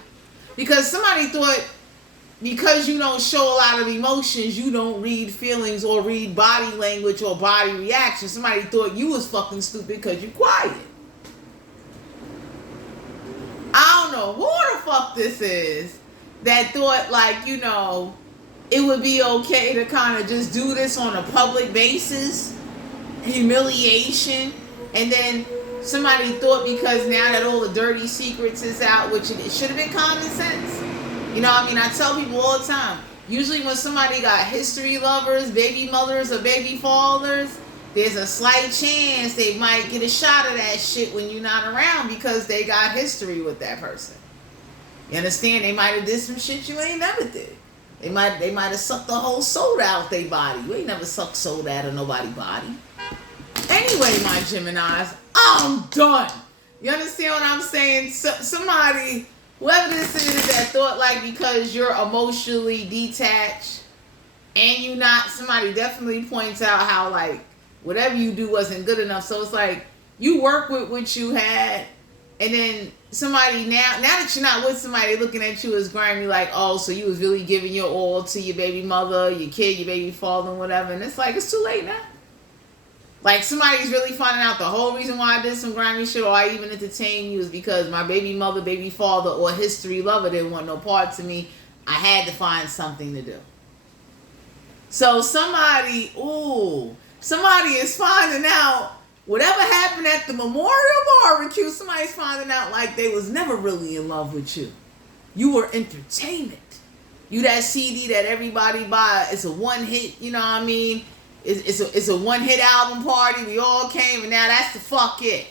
Because somebody thought, because you don't show a lot of emotions, you don't read feelings or read body language or body reaction. Somebody thought you was fucking stupid because you quiet. I don't know who the fuck this is that thought, like, you know, it would be okay to kind of just do this on a public basis. Humiliation. And then somebody thought because now that all the dirty secrets is out, which it should have been common sense. You know what I mean? I tell people all the time, usually when somebody got history lovers, baby mothers, or baby fathers, there's a slight chance they might get a shot of that shit when you're not around because they got history with that person. You understand? They might have did some shit you ain't never did. They might have sucked the whole soda out their body. You ain't never sucked soda out of nobody's body. Anyway, my Geminis, I'm done. You understand what I'm saying? Somebody... Whoever this is that thought like because you're emotionally detached and you not, somebody definitely points out how like whatever you do wasn't good enough. So it's like you work with what you had and then somebody now that you're not with somebody looking at you as grimy like, oh, so you was really giving your all to your baby mother, your kid, your baby father and whatever. And it's like, it's too late now. Like, somebody's really finding out the whole reason why I did some grimy shit or I even entertained you is because my baby mother, baby father, or history lover didn't want no parts of me. I had to find something to do. So somebody is finding out whatever happened at the memorial barbecue, somebody's finding out like they was never really in love with you. You were entertainment. You that CD that everybody buy, it's a one hit, you know what I mean? It's a one-hit album party. We all came, and now that's the fuck it.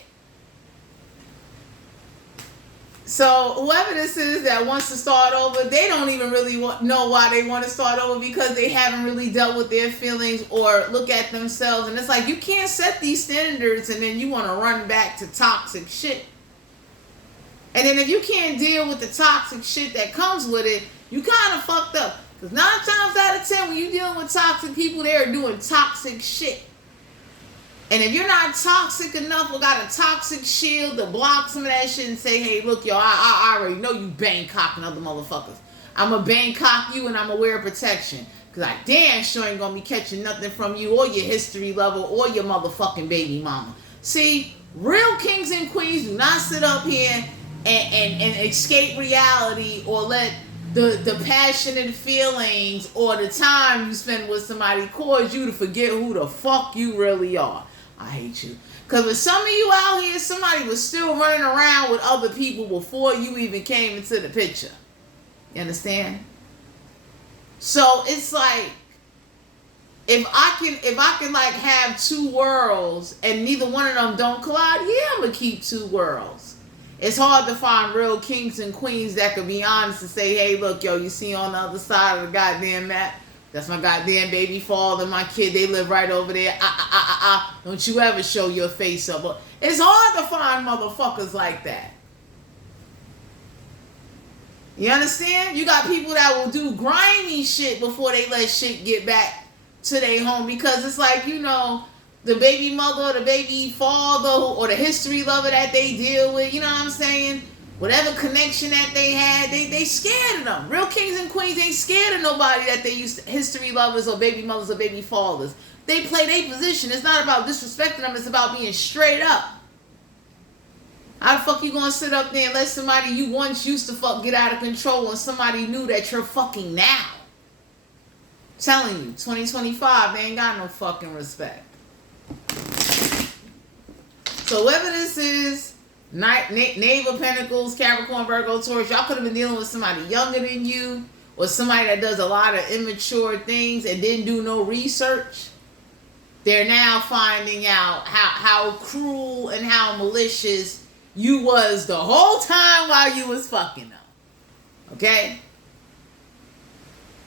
So whoever this is that wants to start over, they don't even really know why they want to start over because they haven't really dealt with their feelings or look at themselves. And it's like, you can't set these standards and then you want to run back to toxic shit. And then if you can't deal with the toxic shit that comes with it, you kind of fucked up. Because 9 times out of 10, when you're dealing with toxic people, they're doing toxic shit. And if you're not toxic enough or got a toxic shield to block some of that shit and say, hey, look, yo, I already know you Bangkok and other motherfuckers. I'm going to Bangkok you and I'm going to wear protection. Because I damn sure ain't going to be catching nothing from you or your history lover or your motherfucking baby mama. See, real kings and queens do not sit up here and escape reality or let the passionate feelings or the time you spend with somebody cause you to forget who the fuck you really are. I hate you. Because with some of you out here, somebody was still running around with other people before you even came into the picture. You understand? So it's like, if I can like have 2 worlds and neither one of them don't collide, yeah, I'm going to keep 2 worlds. It's hard to find real kings and queens that could be honest and say, hey, look, yo, you see on the other side of the goddamn map, that's my goddamn baby father, my kid, they live right over there. Don't you ever show your face up. But it's hard to find motherfuckers like that. You understand? You got people that will do grimy shit before they let shit get back to their home because it's like, you know, the baby mother, the baby father, or the history lover that they deal with, you know what I'm saying? Whatever connection that they had, they scared of them. Real kings and queens ain't scared of nobody that they used to, history lovers or baby mothers or baby fathers. They play their position. It's not about disrespecting them. It's about being straight up. How the fuck you gonna sit up there and let somebody you once used to fuck get out of control when somebody knew that you're fucking now? I'm telling you, 2025, they ain't got no fucking respect. So whoever this is, Knave of Pentacles, Capricorn, Virgo, Taurus, y'all could have been dealing with somebody younger than you or somebody that does a lot of immature things and didn't do no research, they're now finding out how cruel and how malicious you was the whole time while you was fucking them. Okay?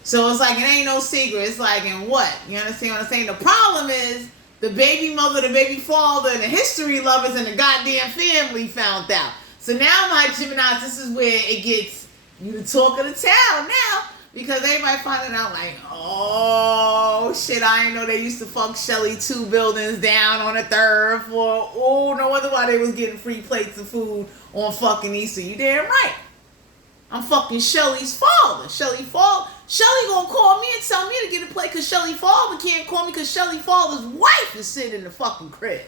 So it's like, it ain't no secret. It's like, in what? You understand what I'm saying? The problem is, the baby mother, the baby father, and the history lovers and the goddamn family found out. So now, my Geminis, this is where it gets you the talk of the town now. Because everybody finding out like, oh shit, I didn't know they used to fuck Shelly 2 buildings down on the 3rd floor. Oh, no wonder why they was getting free plates of food on fucking Easter. You damn right. I'm fucking Shelly's father. Shelly gonna call me and tell me to get a plate because Shelly father can't call me because Shelly father's wife is sitting in the fucking crib.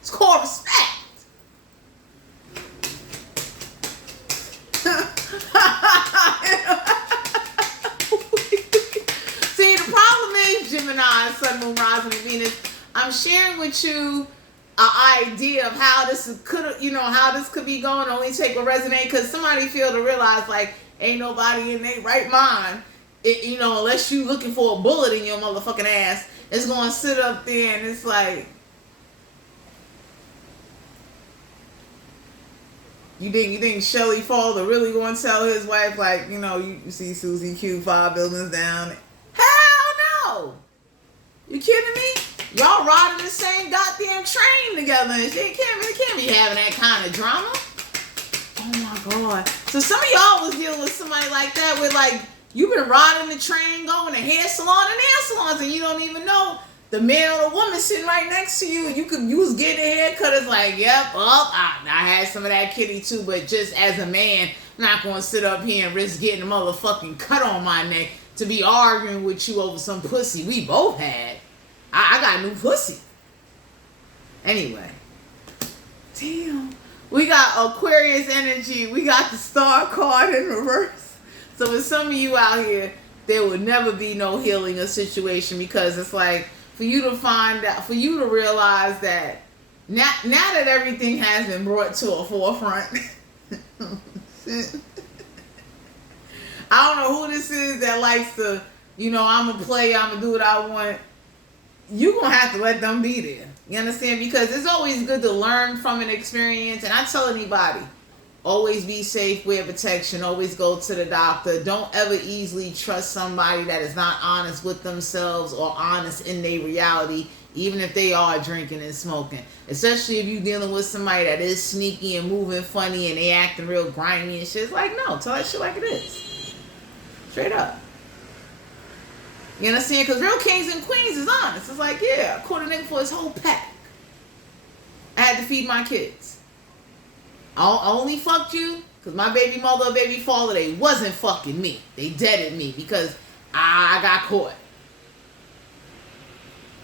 It's called respect. See, the problem is, Gemini, Sun, Moon, Rising, and Venus, I'm sharing with you an idea of how this could be going. Only take what resonate, because somebody feel to realize like ain't nobody in their right mind, unless you looking for a bullet in your motherfucking ass, it's gonna sit up there and it's like, you think Shelly father really gonna tell his wife like, you see Susie Q 5 buildings down? Hell no! You kidding me? Y'all riding the same goddamn train together and they can't be having that kind of drama. Oh my God. So some of y'all was dealing with somebody like that where like you've been riding the train going to hair salons and you don't even know the male or woman sitting right next to you and you was getting a haircut. It's like, yep, I had some of that kitty too, but just as a man, I'm not gonna sit up here and risk getting a motherfucking cut on my neck to be arguing with you over some pussy we both had. I got new pussy. Anyway. Damn. We got Aquarius energy. We got the Star card in reverse. So for some of you out here, there will never be no healing a situation because it's like for you to find out, for you to realize that now that everything has been brought to a forefront. I don't know who this is that likes to, I'm going to play, I'm going to do what I want. You're going to have to let them be there. You understand? Because it's always good to learn from an experience. And I tell anybody, always be safe, wear protection, always go to the doctor. Don't ever easily trust somebody that is not honest with themselves or honest in their reality, even if they are drinking and smoking. Especially if you're dealing with somebody that is sneaky and moving funny and they acting real grimy and shit. It's like, no, tell that shit like it is. Straight up. You understand? Because real kings and queens is honest. It's like, yeah, I caught a nigga for his whole pack. I had to feed my kids. I only fucked you because my baby mother or baby father, they wasn't fucking me. They deaded me because I got caught.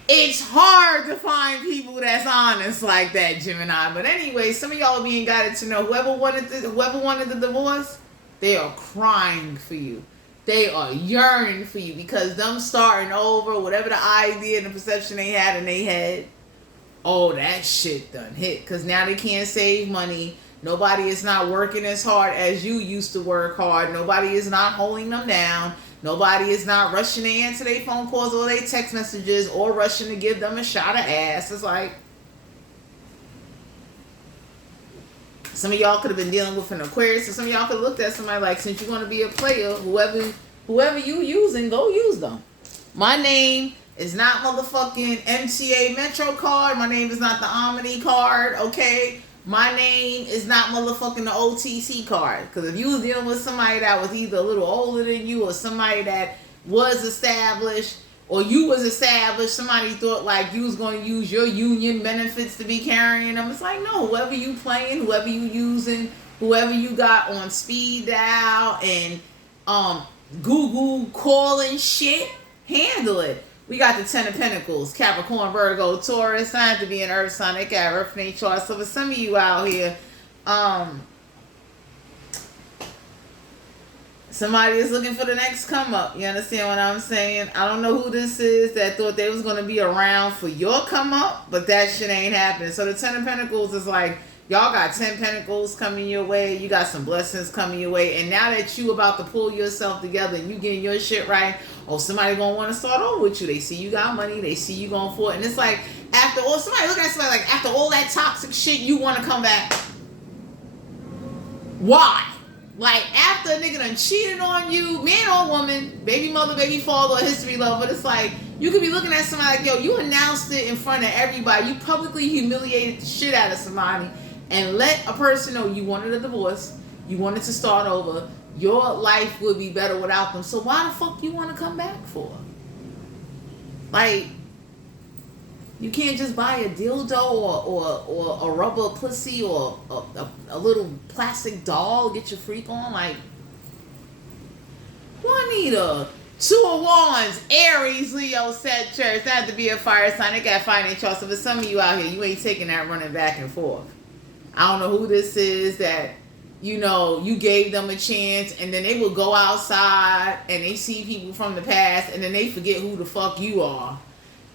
It's hard to find people that's honest like that, Gemini. But anyway, some of y'all are being guided to know whoever wanted the divorce, they are crying for you. They are yearning for you because them starting over, whatever the idea and the perception they had in their head, oh, that shit done hit. Because now they can't save money. Nobody is not working as hard as you used to work hard. Nobody is not holding them down. Nobody is not rushing to answer their phone calls or their text messages or rushing to give them a shot of ass. It's like, some of y'all could have been dealing with an Aquarius, and some of y'all could have looked at somebody like, since you're going to be a player, whoever you using, go use them. My name is not motherfucking MTA Metro card. My name is not the Omni card, okay? My name is not motherfucking the OTC card. Because if you was dealing with somebody that was either a little older than you or somebody that was established, or you was established, somebody thought like you was going to use your union benefits to be carrying them. It's like, no, whoever you playing, whoever you using, whoever you got on speed dial and Google calling shit, handle it. We got the 10 of Pentacles, Capricorn, Virgo, Taurus, sign to be an earth sign. They got earth in their chart. So for some of you out here, somebody is looking for the next come up. You understand what I'm saying? I don't know who this is that thought they was going to be around for your come up, but that shit ain't happening. So the 10 of Pentacles is like, Y'all got 10 pentacles coming your way. You got some blessings coming your way. And now that you about to pull yourself together and you getting your shit right, oh, somebody gonna want to start over with you. They see you got money. They see you going for it. And it's like, after all, somebody looking at somebody like, after all that toxic shit, you want to come back. Why? Like, after a nigga done cheated on you, man or woman, baby mother, baby father, or history lover, it's like, you could be looking at somebody like, yo, you announced it in front of everybody. You publicly humiliated the shit out of somebody and let a person know you wanted a divorce, you wanted to start over, your life would be better without them. So why the fuck you want to come back for? Like, you can't just buy a dildo or a rubber pussy or a little plastic doll, get your freak on. Like, Juanita, 2 of Wands, Aries, Leo, Sagittarius. That had to be a fire sign. They got fire in their chart. So for some of you out here, you ain't taking that running back and forth. I don't know who this is that, you know, you gave them a chance and then they will go outside and they see people from the past and then they forget who the fuck you are.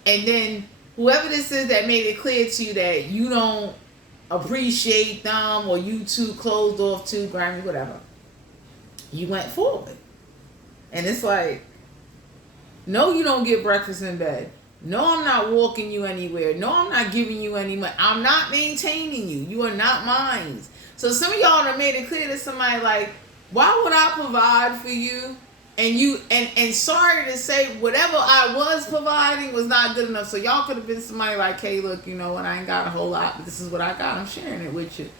And then whoever this is that made it clear to you that you don't appreciate them or you too closed off to Grammy, whatever, you went forward. And it's like, no, you don't get breakfast in bed. No, I'm not walking you anywhere. No, I'm not giving you any money. I'm not maintaining you. You are not mine. So some of y'all have made it clear to somebody like, why would I provide for you? And you and sorry to say, whatever I was providing was not good enough. So y'all could have been somebody like, hey, look, you know what, I ain't got a whole lot, but this is what I got. I'm sharing it with you.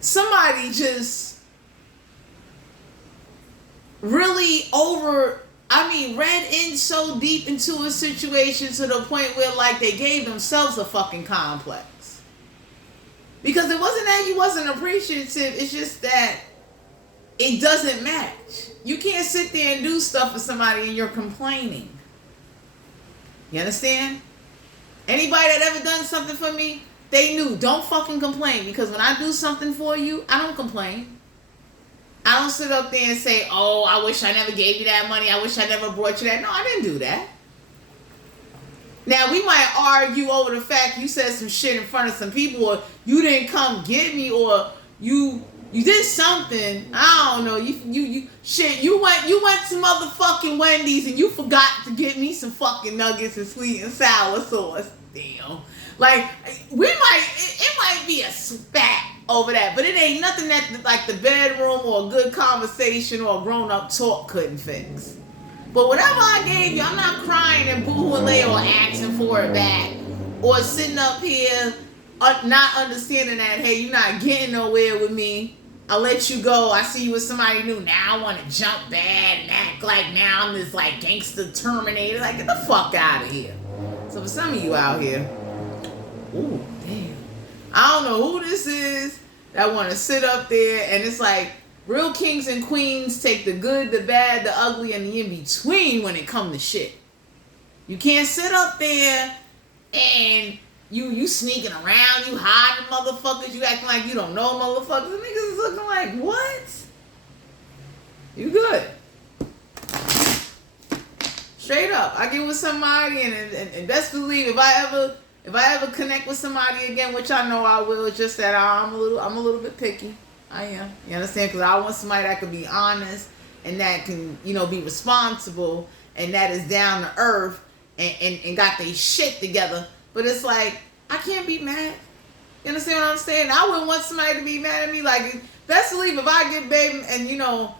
Somebody just really read in so deep into a situation to the point where like they gave themselves a fucking complex. Because it wasn't that you wasn't appreciative, it's just that it doesn't match. You can't sit there and do stuff for somebody and you're complaining. You understand? Anybody that ever done something for me, they knew, don't fucking complain. Because when I do something for you, I don't complain. I don't sit up there and say, oh, I wish I never gave you that money. I wish I never brought you that. No, I didn't do that. Now, we might argue over the fact you said some shit in front of some people, or you didn't come get me, or you did something. I don't know. You went to motherfucking Wendy's and you forgot to get me some fucking nuggets and sweet and sour sauce. Damn. Like, it might be a spat over that, but it ain't nothing that like the bedroom or a good conversation or a grown-up talk couldn't fix. But whatever I gave you, I'm not crying and boo-hooing or asking for it back, or sitting up here not understanding that, hey, you're not getting nowhere with me. I'll let you go. I see you with somebody new. Now I want to jump bad and act like now I'm this like gangster Terminator. Like, get the fuck out of here. So for some of you out here, ooh, damn. I don't know who this is that want to sit up there and it's like real kings and queens take the good, the bad, the ugly, and the in-between when it comes to shit. You can't sit up there and you sneaking around, you hiding motherfuckers, you acting like you don't know motherfuckers. The niggas is looking like, what? You good. Straight up. I get with somebody and best believe if I ever connect with somebody again, which I know I will, it's just that I'm a little bit picky. I am. You understand? Because I want somebody that can be honest and that can, you know, be responsible and that is down to earth and got their shit together. But it's like, I can't be mad. You understand what I'm saying? I wouldn't want somebody to be mad at me. Like, best believe if I get baby and, you know,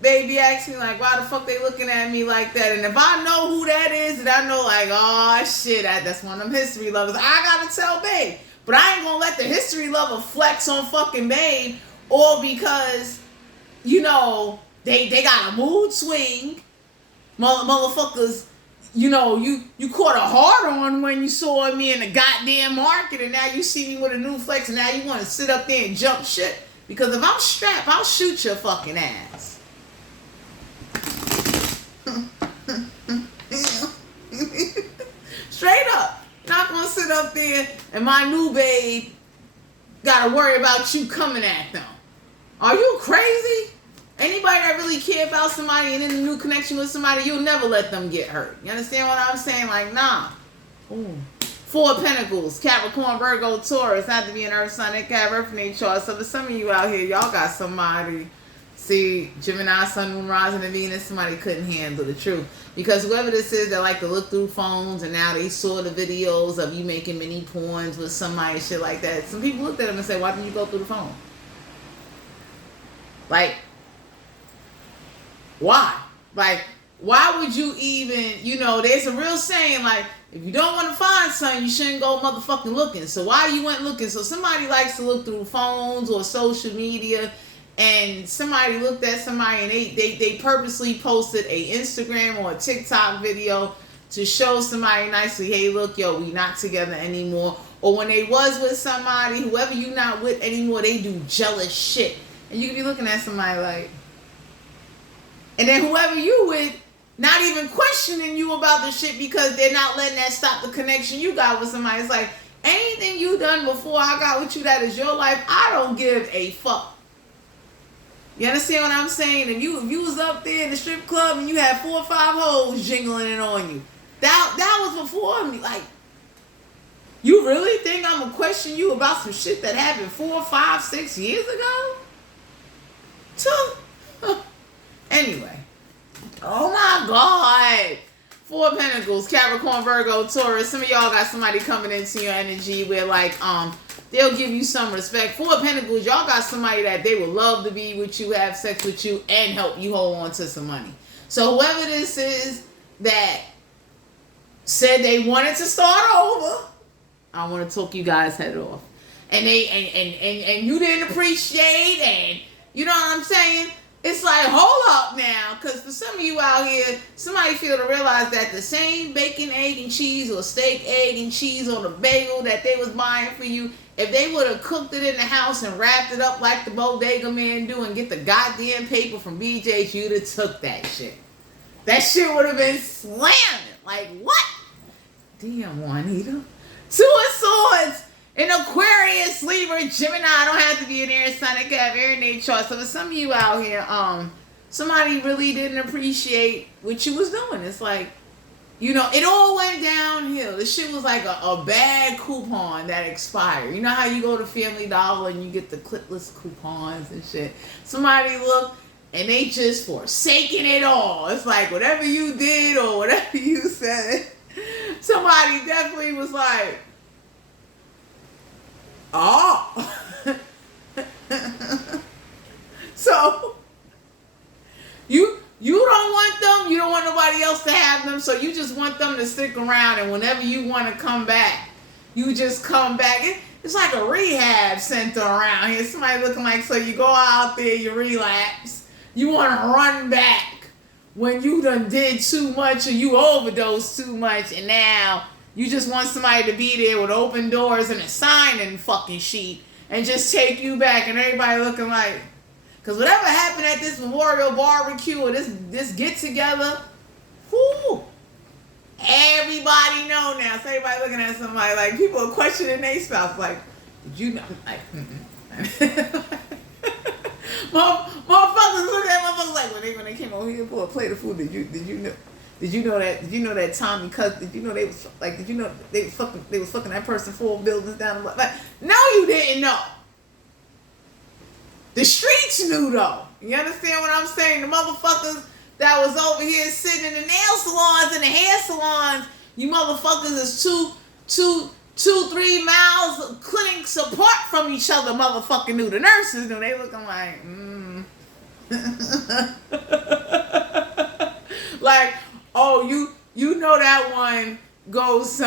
baby asks me like, why the fuck they looking at me like that? And if I know who that is, and I know like, oh shit, that's one of them history lovers, I gotta tell babe. But I ain't gonna let the history lover flex on fucking babe, or because, you know, they got a mood swing. Motherfuckers, you know, you caught a hard on when you saw me in the goddamn market, and now you see me with a new flex, and now you want to sit up there and jump shit. Because if I'm strapped, I'll shoot your fucking ass. Straight up. Not gonna sit up there and my new babe gotta worry about you coming at them. Are you crazy? Anybody that really care about somebody and in a new connection with somebody, you'll never let them get hurt. You understand what I'm saying? Like, nah. Ooh. Four of Pentacles, Capricorn, Virgo, Taurus. Have to be an Earth sign that have Earth in their chart. So for some of you out here, y'all got somebody. See, Gemini, Sun, Moon, Rising, and Venus. Somebody couldn't handle the truth. Because whoever this is that like to look through phones and now they saw the videos of you making mini porns with somebody and shit like that. Some people looked at them and said, why didn't you go through the phone? Like, why? Like, why would you even, you know, there's a real saying, like, if you don't want to find something, you shouldn't go motherfucking looking. So why you went looking? So somebody likes to look through phones or social media, and somebody looked at somebody and they purposely posted a Instagram or a TikTok video to show somebody nicely, hey, look, yo, we not together anymore. Or when they was with somebody, whoever you not with anymore, they do jealous shit. And you can be looking at somebody like, and then whoever you with, not even questioning you about the shit because they're not letting that stop the connection you got with somebody. It's like, anything you done before I got with you, that is your life. I don't give a fuck. You understand what I'm saying? And if you was up there in the strip club and you had 4 or 5 hoes jingling it on you, that was before me. Like, you really think I'm gonna question you about some shit that happened 4, 5, 6 years ago? Anyway. Oh my God. 4 of Pentacles, Capricorn, Virgo, Taurus. Some of y'all got somebody coming into your energy where like they'll give you some respect. 4 of Pentacles, y'all got somebody that they would love to be with you, have sex with you, and help you hold on to some money. So whoever this is that said they wanted to start over, I want to talk you guys' head off. And they and you didn't appreciate, and you know what I'm saying? It's like, hold up now, because for some of you out here, somebody feel to realize that the same bacon, egg, and cheese or steak, egg, and cheese on the bagel that they was buying for you, if they would have cooked it in the house and wrapped it up like the bodega man do and get the goddamn paper from BJ's, you'd have took that shit. That shit would have been slamming. Like, what? Damn, Juanita. 2 of Swords. An Aquarius, Libra, Gemini. Don't have to be an air sign. It can have air in their chart. So for some of you out here, somebody really didn't appreciate what you was doing. It's like, you know, it all went downhill. The shit was like a bad coupon that expired. You know how you go to Family Dollar and you get the clipless coupons and shit? Somebody looked and they just forsaken it all. It's like whatever you did or whatever you said, somebody definitely was like, oh. So you don't want them, you don't want nobody else to have them, so you just want them to stick around, and whenever you want to come back, you just come back. It's like a rehab center around here. Somebody looking like, so you go out there, you relapse, you want to run back when you done did too much or you overdosed too much, and now you just want somebody to be there with open doors and a sign-in fucking sheet and just take you back, and everybody looking like, because whatever happened at this memorial barbecue or this get-together, whoo, everybody know now. So everybody looking at somebody like, people are questioning their spouse like, did you know? Like, motherfuckers look at motherfuckers like, when they came over here for a plate of food, did you know that Tommy cut? Did you know they was like? Did you know they was fucking that person 4 buildings down the block? Like, no, you didn't know. The streets knew though. You understand what I'm saying? The motherfuckers that was over here sitting in the nail salons and the hair salons, you motherfuckers is 3 miles of clinics apart from each other. Motherfucking knew. The nurses knew. They looking like, like, oh, you know that one goes to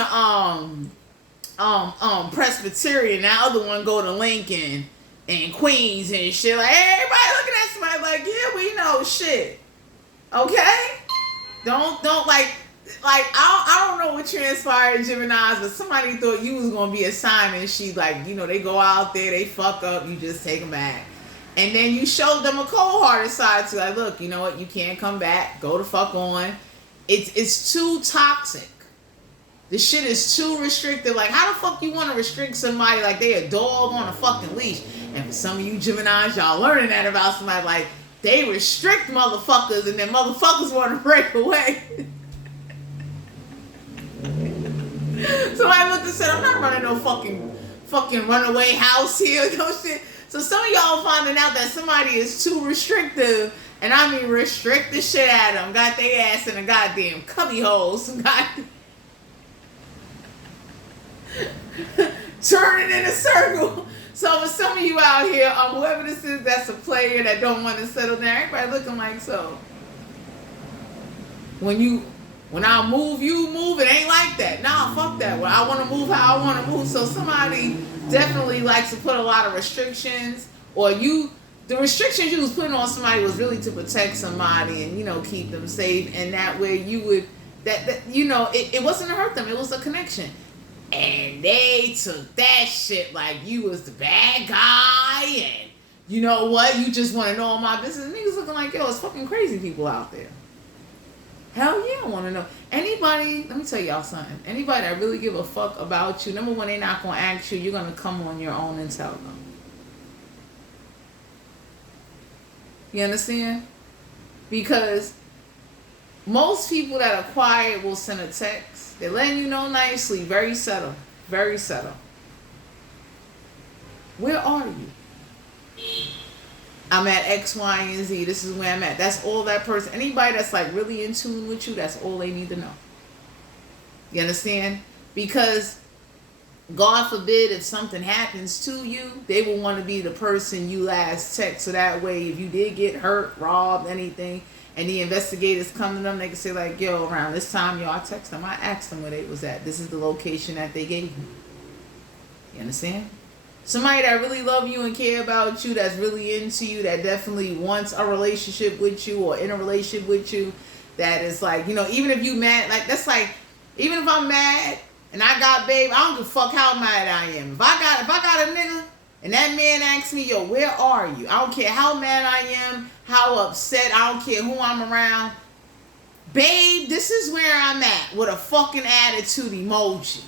Presbyterian, that other one go to Lincoln and Queens and shit. Like, everybody looking at somebody like, yeah, we know shit. Okay? Don't like I don't know what transpired, Geminis, but somebody thought you was gonna be a sign, and she like, you know, they go out there, they fuck up, you just take them back. And then you showed them a cold-hearted side to like, look, you know what, you can't come back, go the fuck on. It's too toxic. The shit is too restrictive. Like, how the fuck you want to restrict somebody like they a dog on a fucking leash? And for some of you Geminis, y'all learning that about somebody, like, they restrict motherfuckers and then motherfuckers want to break away. Somebody looked and said, I'm not running no fucking runaway house here, no shit. So some of y'all finding out that somebody is too restrictive, and I mean restrict the shit out of them, got their ass in a goddamn cubby hole, some turning in a circle. So for some of you out here, whoever this is that's a player that don't want to settle down, everybody looking like, so when I move, you move. It ain't like that. Nah, fuck that. Well, I want to move how I want to move. So somebody definitely likes to put a lot of restrictions, or the restrictions you was putting on somebody was really to protect somebody and, keep them safe. And that way you would, it wasn't to hurt them. It was a connection. And they took that shit like you was the bad guy. And you know what? You just want to know all my business. Niggas looking like, yo, it's fucking crazy people out there. Hell yeah, I want to know. Anybody, let me tell y'all something. Anybody that really give a fuck about you, number one, they not going to ask you. You're going to come on your own and tell them. You understand? Because most people that are quiet will send a text. They're letting you know nicely. Very subtle. Very subtle. Where are you? I'm at X, Y, and Z. This is where I'm at. That's all that person. Anybody that's like really in tune with you, that's all they need to know. You understand? Because God forbid if something happens to you, they will want to be the person you last text. So that way, if you did get hurt, robbed, anything, and the investigators come to them, they can say like, yo, around this time, yo, I text them. I asked them where they was at. This is the location that they gave me. You understand? Somebody that really love you and care about you, that's really into you, that definitely wants a relationship with you or in a relationship with you, that is like, even if you mad, like that's like, even if I'm mad and I got babe, I don't give a fuck how mad I am. If I got a nigga and that man asks me, yo, where are you? I don't care how mad I am, how upset, I don't care who I'm around. Babe, this is where I'm at, with a fucking attitude emoji.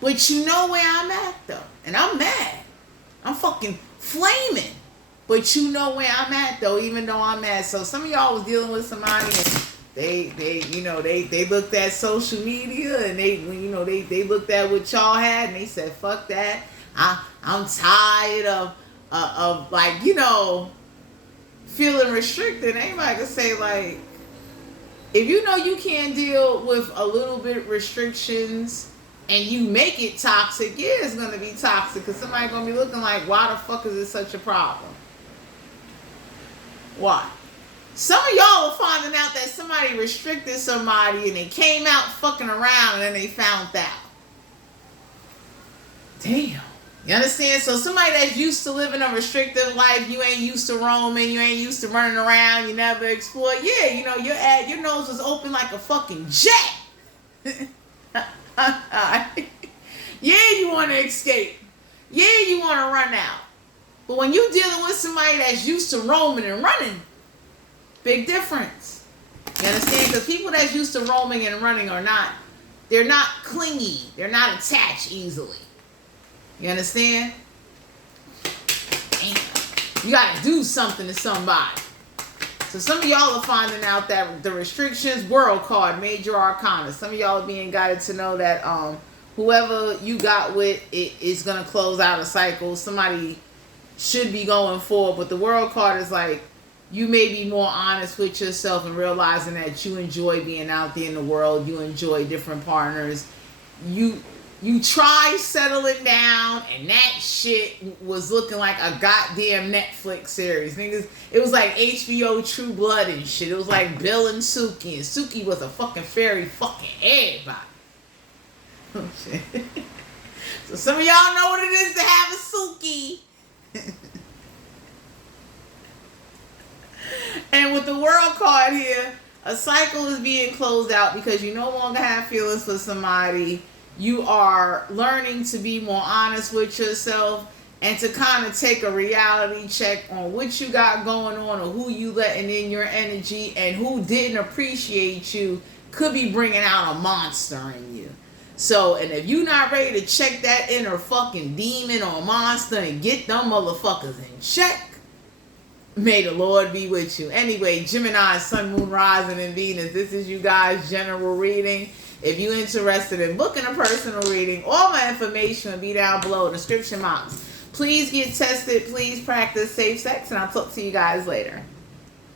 But you know where I'm at though, and I'm mad. I'm fucking flaming. But you know where I'm at though, even though I'm mad. So some of y'all was dealing with somebody and they looked at social media and they looked at what y'all had and they said, fuck that. I'm tired of like, feeling restricted. Anybody can say like, if you can't deal with a little bit restrictions and you make it toxic, yeah, it's going to be toxic, because somebody's going to be looking like, why the fuck is it such a problem? Why? Some of y'all are finding out that somebody restricted somebody and they came out fucking around and then they found out. Damn. You understand? So somebody that's used to living a restrictive life, you ain't used to roaming, you ain't used to running around, you never explored. Yeah, your nose was open like a fucking jet. Yeah, you want to escape. Yeah, you want to run out. But when you're dealing with somebody that's used to roaming and running, big difference. You understand? Because people that's used to roaming and running they're not clingy. They're not attached easily. You understand? Damn. You got to do something to somebody. So some of y'all are finding out that the restrictions, world card, major arcana. Some of y'all are being guided to know that whoever you got with is going to close out a cycle. Somebody should be going forward. But the world card is like, you may be more honest with yourself and realizing that you enjoy being out there in the world. You enjoy different partners. You try settling down, and that shit was looking like a goddamn Netflix series. Niggas, it was like HBO True Blood and shit. It was like Bill and Suki, and Suki was a fucking fairy fucking everybody. Oh shit. So some of y'all know what it is to have a Suki. And with the world card here, a cycle is being closed out because you no longer have feelings for somebody. You are learning to be more honest with yourself and to kind of take a reality check on what you got going on or who you letting in your energy, and who didn't appreciate you could be bringing out a monster in you. So, and if you're not ready to check that inner fucking demon or monster and get them motherfuckers in check, may the Lord be with you. Anyway, Gemini, Sun, Moon, Rising, and Venus. This is you guys' general reading. If you're interested in booking a personal reading, all my information will be down below in the description box. Please get tested. Please practice safe sex, and I'll talk to you guys later.